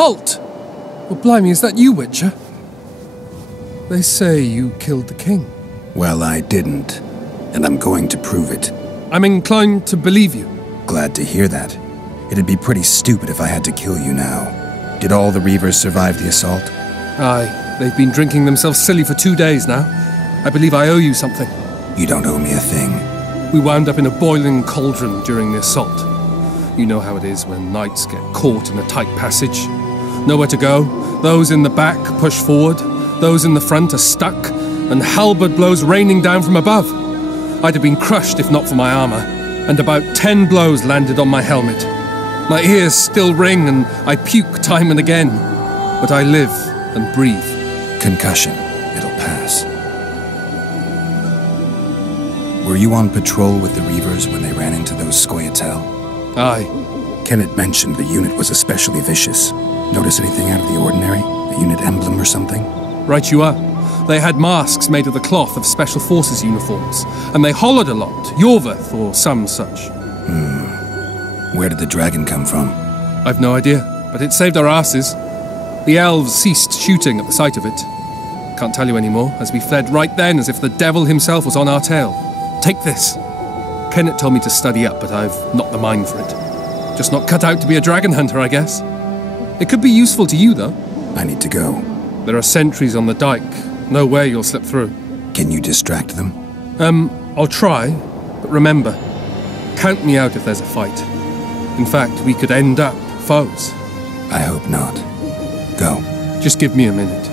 Halt! Well, blimey, is that you, Witcher? They say you killed the king. Well, I didn't, and I'm going to prove it. I'm inclined to believe you. Glad to hear that. It'd be pretty stupid if I had to kill you now. Did all the Reavers survive the assault? Aye, they've been drinking themselves silly for 2 days now. I believe I owe you something. You don't owe me a thing. We wound up in a boiling cauldron during the assault. You know how it is when knights get caught in a tight passage. Nowhere to go, those in the back push forward, those in the front are stuck, and halberd blows raining down from above. I'd have been crushed if not for my armor, and about 10 blows landed on my helmet. My ears still ring, and I puke time and again, but I live and breathe. Concussion. It'll pass. Were you on patrol with the Reavers when they ran into those Scoia'tael? Aye. Kenneth mentioned the unit was especially vicious. Notice anything out of the ordinary? A unit emblem or something? Right you are. They had masks made of the cloth of Special Forces uniforms, and they hollered a lot, Yorveth or some such. Where did the dragon come from? I've no idea, but it saved our asses. The elves ceased shooting at the sight of it. Can't tell you anymore, as we fled right then as if the devil himself was on our tail. Take this. Kenneth told me to study up, but I've not the mind for it. Just not cut out to be a dragon hunter, I guess. It could be useful to you, though. I need to go. There are sentries on the dike. No way you'll slip through. Can you distract them? I'll try, but remember, count me out if there's a fight. In fact, we could end up foes. I hope not. Go. Just give me a minute.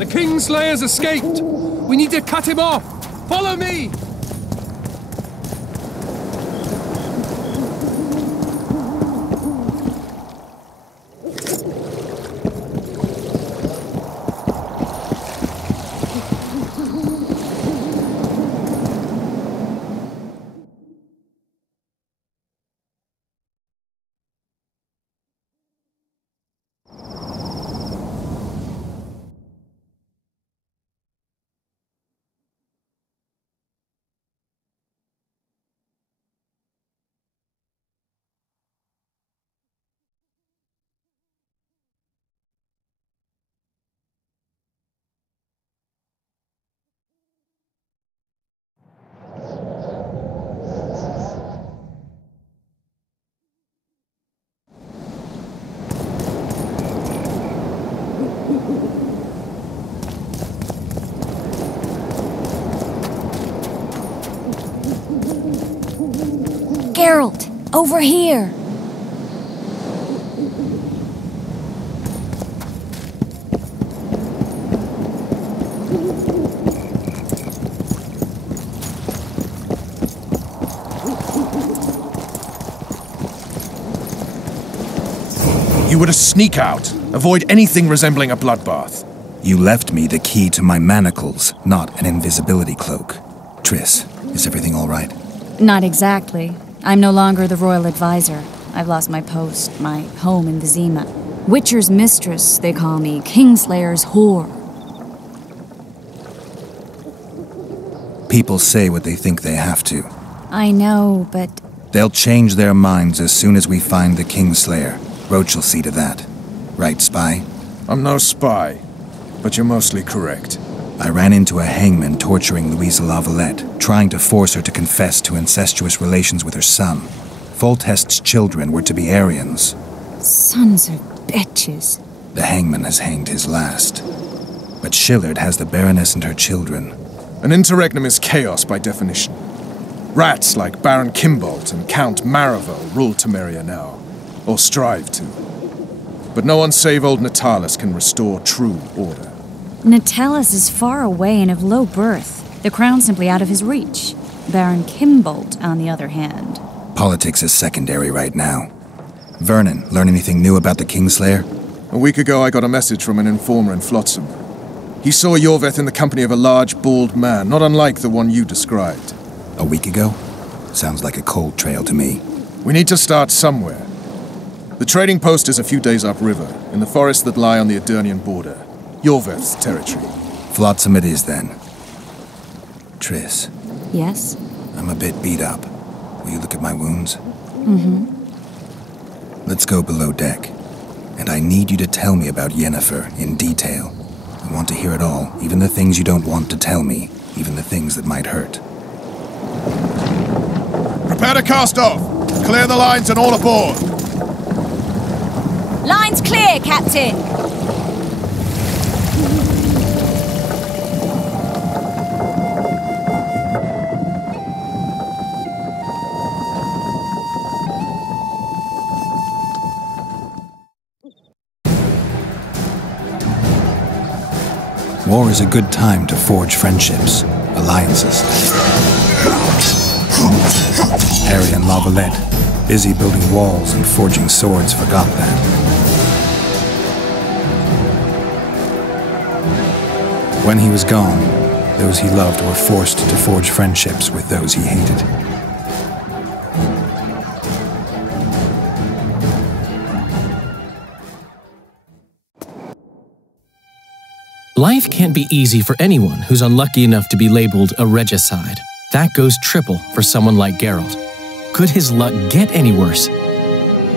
The Kingslayer's escaped! We need to cut him off! Follow me! Geralt, over here! You were to sneak out. Avoid anything resembling a bloodbath. You left me the key to my manacles, not an invisibility cloak. Triss, is everything all right? Not exactly. I'm no longer the royal advisor. I've lost my post, my home in Vizima. Witcher's mistress, they call me. Kingslayer's whore. People say what they think they have to. I know, but... They'll change their minds as soon as we find the Kingslayer. Roach will see to that. Right, spy? I'm no spy, but you're mostly correct. I ran into a hangman torturing Louisa Lavalette, trying to force her to confess to incestuous relations with her son. Foltest's children were to be Aryans. Sons of bitches. The hangman has hanged his last. But Shillard has the Baroness and her children. An interregnum is chaos by definition. Rats like Baron Kimbolt and Count Maravel rule Temeria now. Or strive to. But no one save old Natalis can restore true order. Natalis is far away and of low birth. The crown's simply out of his reach. Baron Kimbolt, on the other hand. Politics is secondary right now. Vernon, learn anything new about the Kingslayer? A week ago I got a message from an informer in Flotsam. He saw Yorveth in the company of a large, bald man, not unlike the one you described. A week ago? Sounds like a cold trail to me. We need to start somewhere. The trading post is a few days upriver, in the forests that lie on the Edirnian border. Yorveth's territory. Flotsam it is, then. Triss. Yes? I'm a bit beat up. Will you look at my wounds? Mm-hmm. Let's go below deck. And I need you to tell me about Yennefer in detail. I want to hear it all, even the things you don't want to tell me, even the things that might hurt. Prepare to cast off! Clear the lines and all aboard! Line's clear, Captain! War is a good time to forge friendships, alliances. Harry and Lavalette, busy building walls and forging swords, forgot that. When he was gone, those he loved were forced to forge friendships with those he hated. Life can't be easy for anyone who's unlucky enough to be labeled a regicide. That goes triple for someone like Geralt. Could his luck get any worse?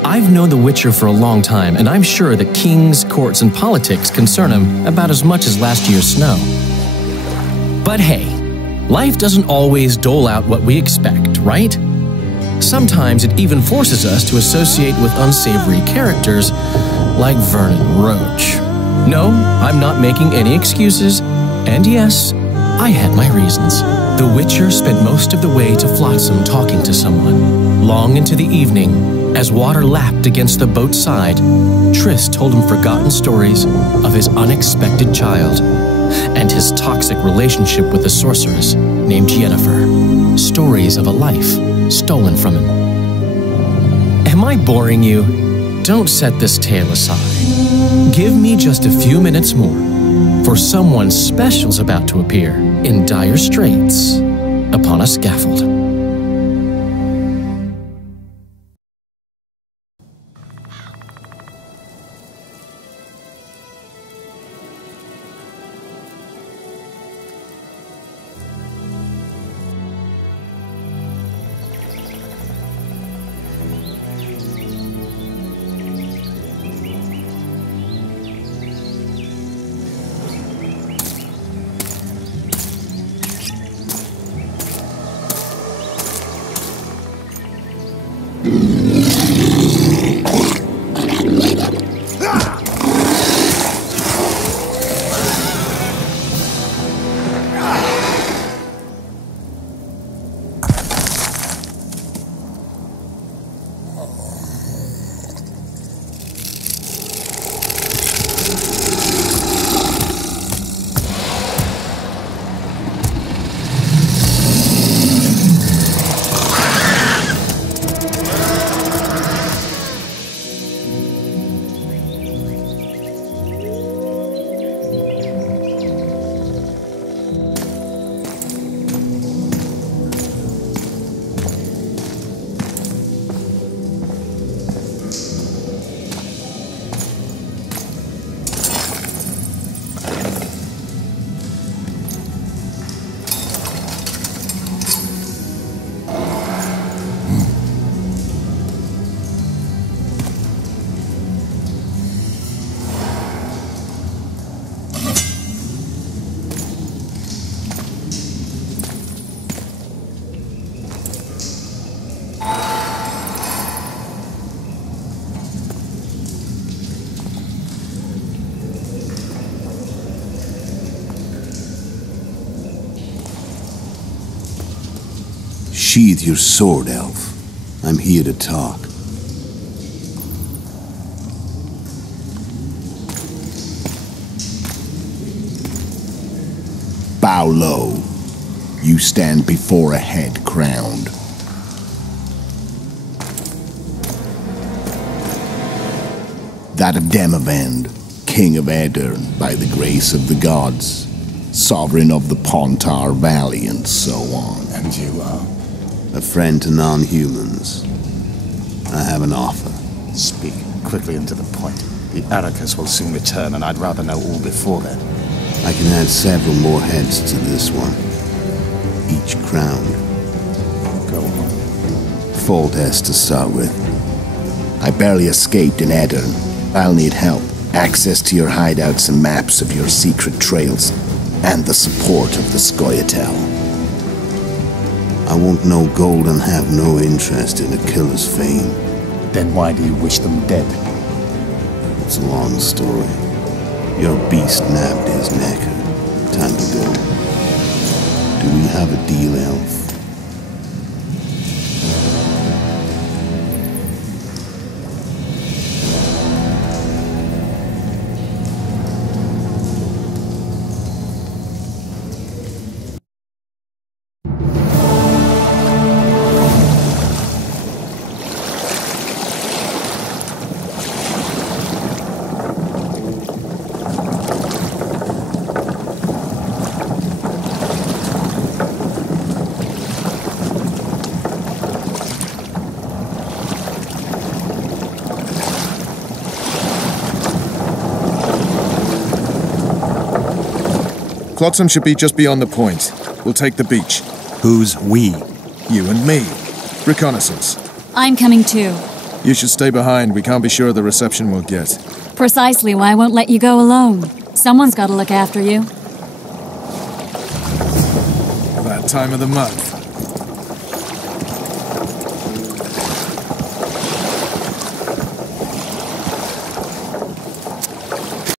I've known the Witcher for a long time, and I'm sure that kings, courts, and politics concern him about as much as last year's snow. But hey, life doesn't always dole out what we expect, right? Sometimes it even forces us to associate with unsavory characters like Vernon Roach. No, I'm not making any excuses, and yes, I had my reasons. The Witcher spent most of the way to Flotsam talking to someone. Long into the evening, as water lapped against the boat's side, Triss told him forgotten stories of his unexpected child and his toxic relationship with a sorceress named Yennefer. Stories of a life stolen from him. Am I boring you? Don't set this tale aside. Give me just a few minutes more, for someone special's about to appear in dire straits upon a scaffold. Unsheathe your sword, elf. I'm here to talk. Bow low. You stand before a head crowned. That of Demavend, king of Aedirn, by the grace of the gods, sovereign of the Pontar Valley, and so on. And you are? A friend to non-humans. I have an offer. Speak quickly and to the point. The Arrakis will soon return, and I'd rather know all before then. I can add several more heads to this one. Each crowned. Go on. Foltest to start with. I barely escaped in Aedirn. I'll need help. Access to your hideouts and maps of your secret trails. And the support of the Scoia'tael. I won't know gold and have no interest in a killer's fame. Then why do you wish them dead? It's a long story. Your beast nabbed his neck. Time to go. Do we have a deal, elf? Flotsam should be just beyond the point. We'll take the beach. Who's we? You and me. Reconnaissance. I'm coming too. You should stay behind. We can't be sure of the reception we'll get. Precisely why I won't let you go alone. Someone's got to look after you. That time of the month.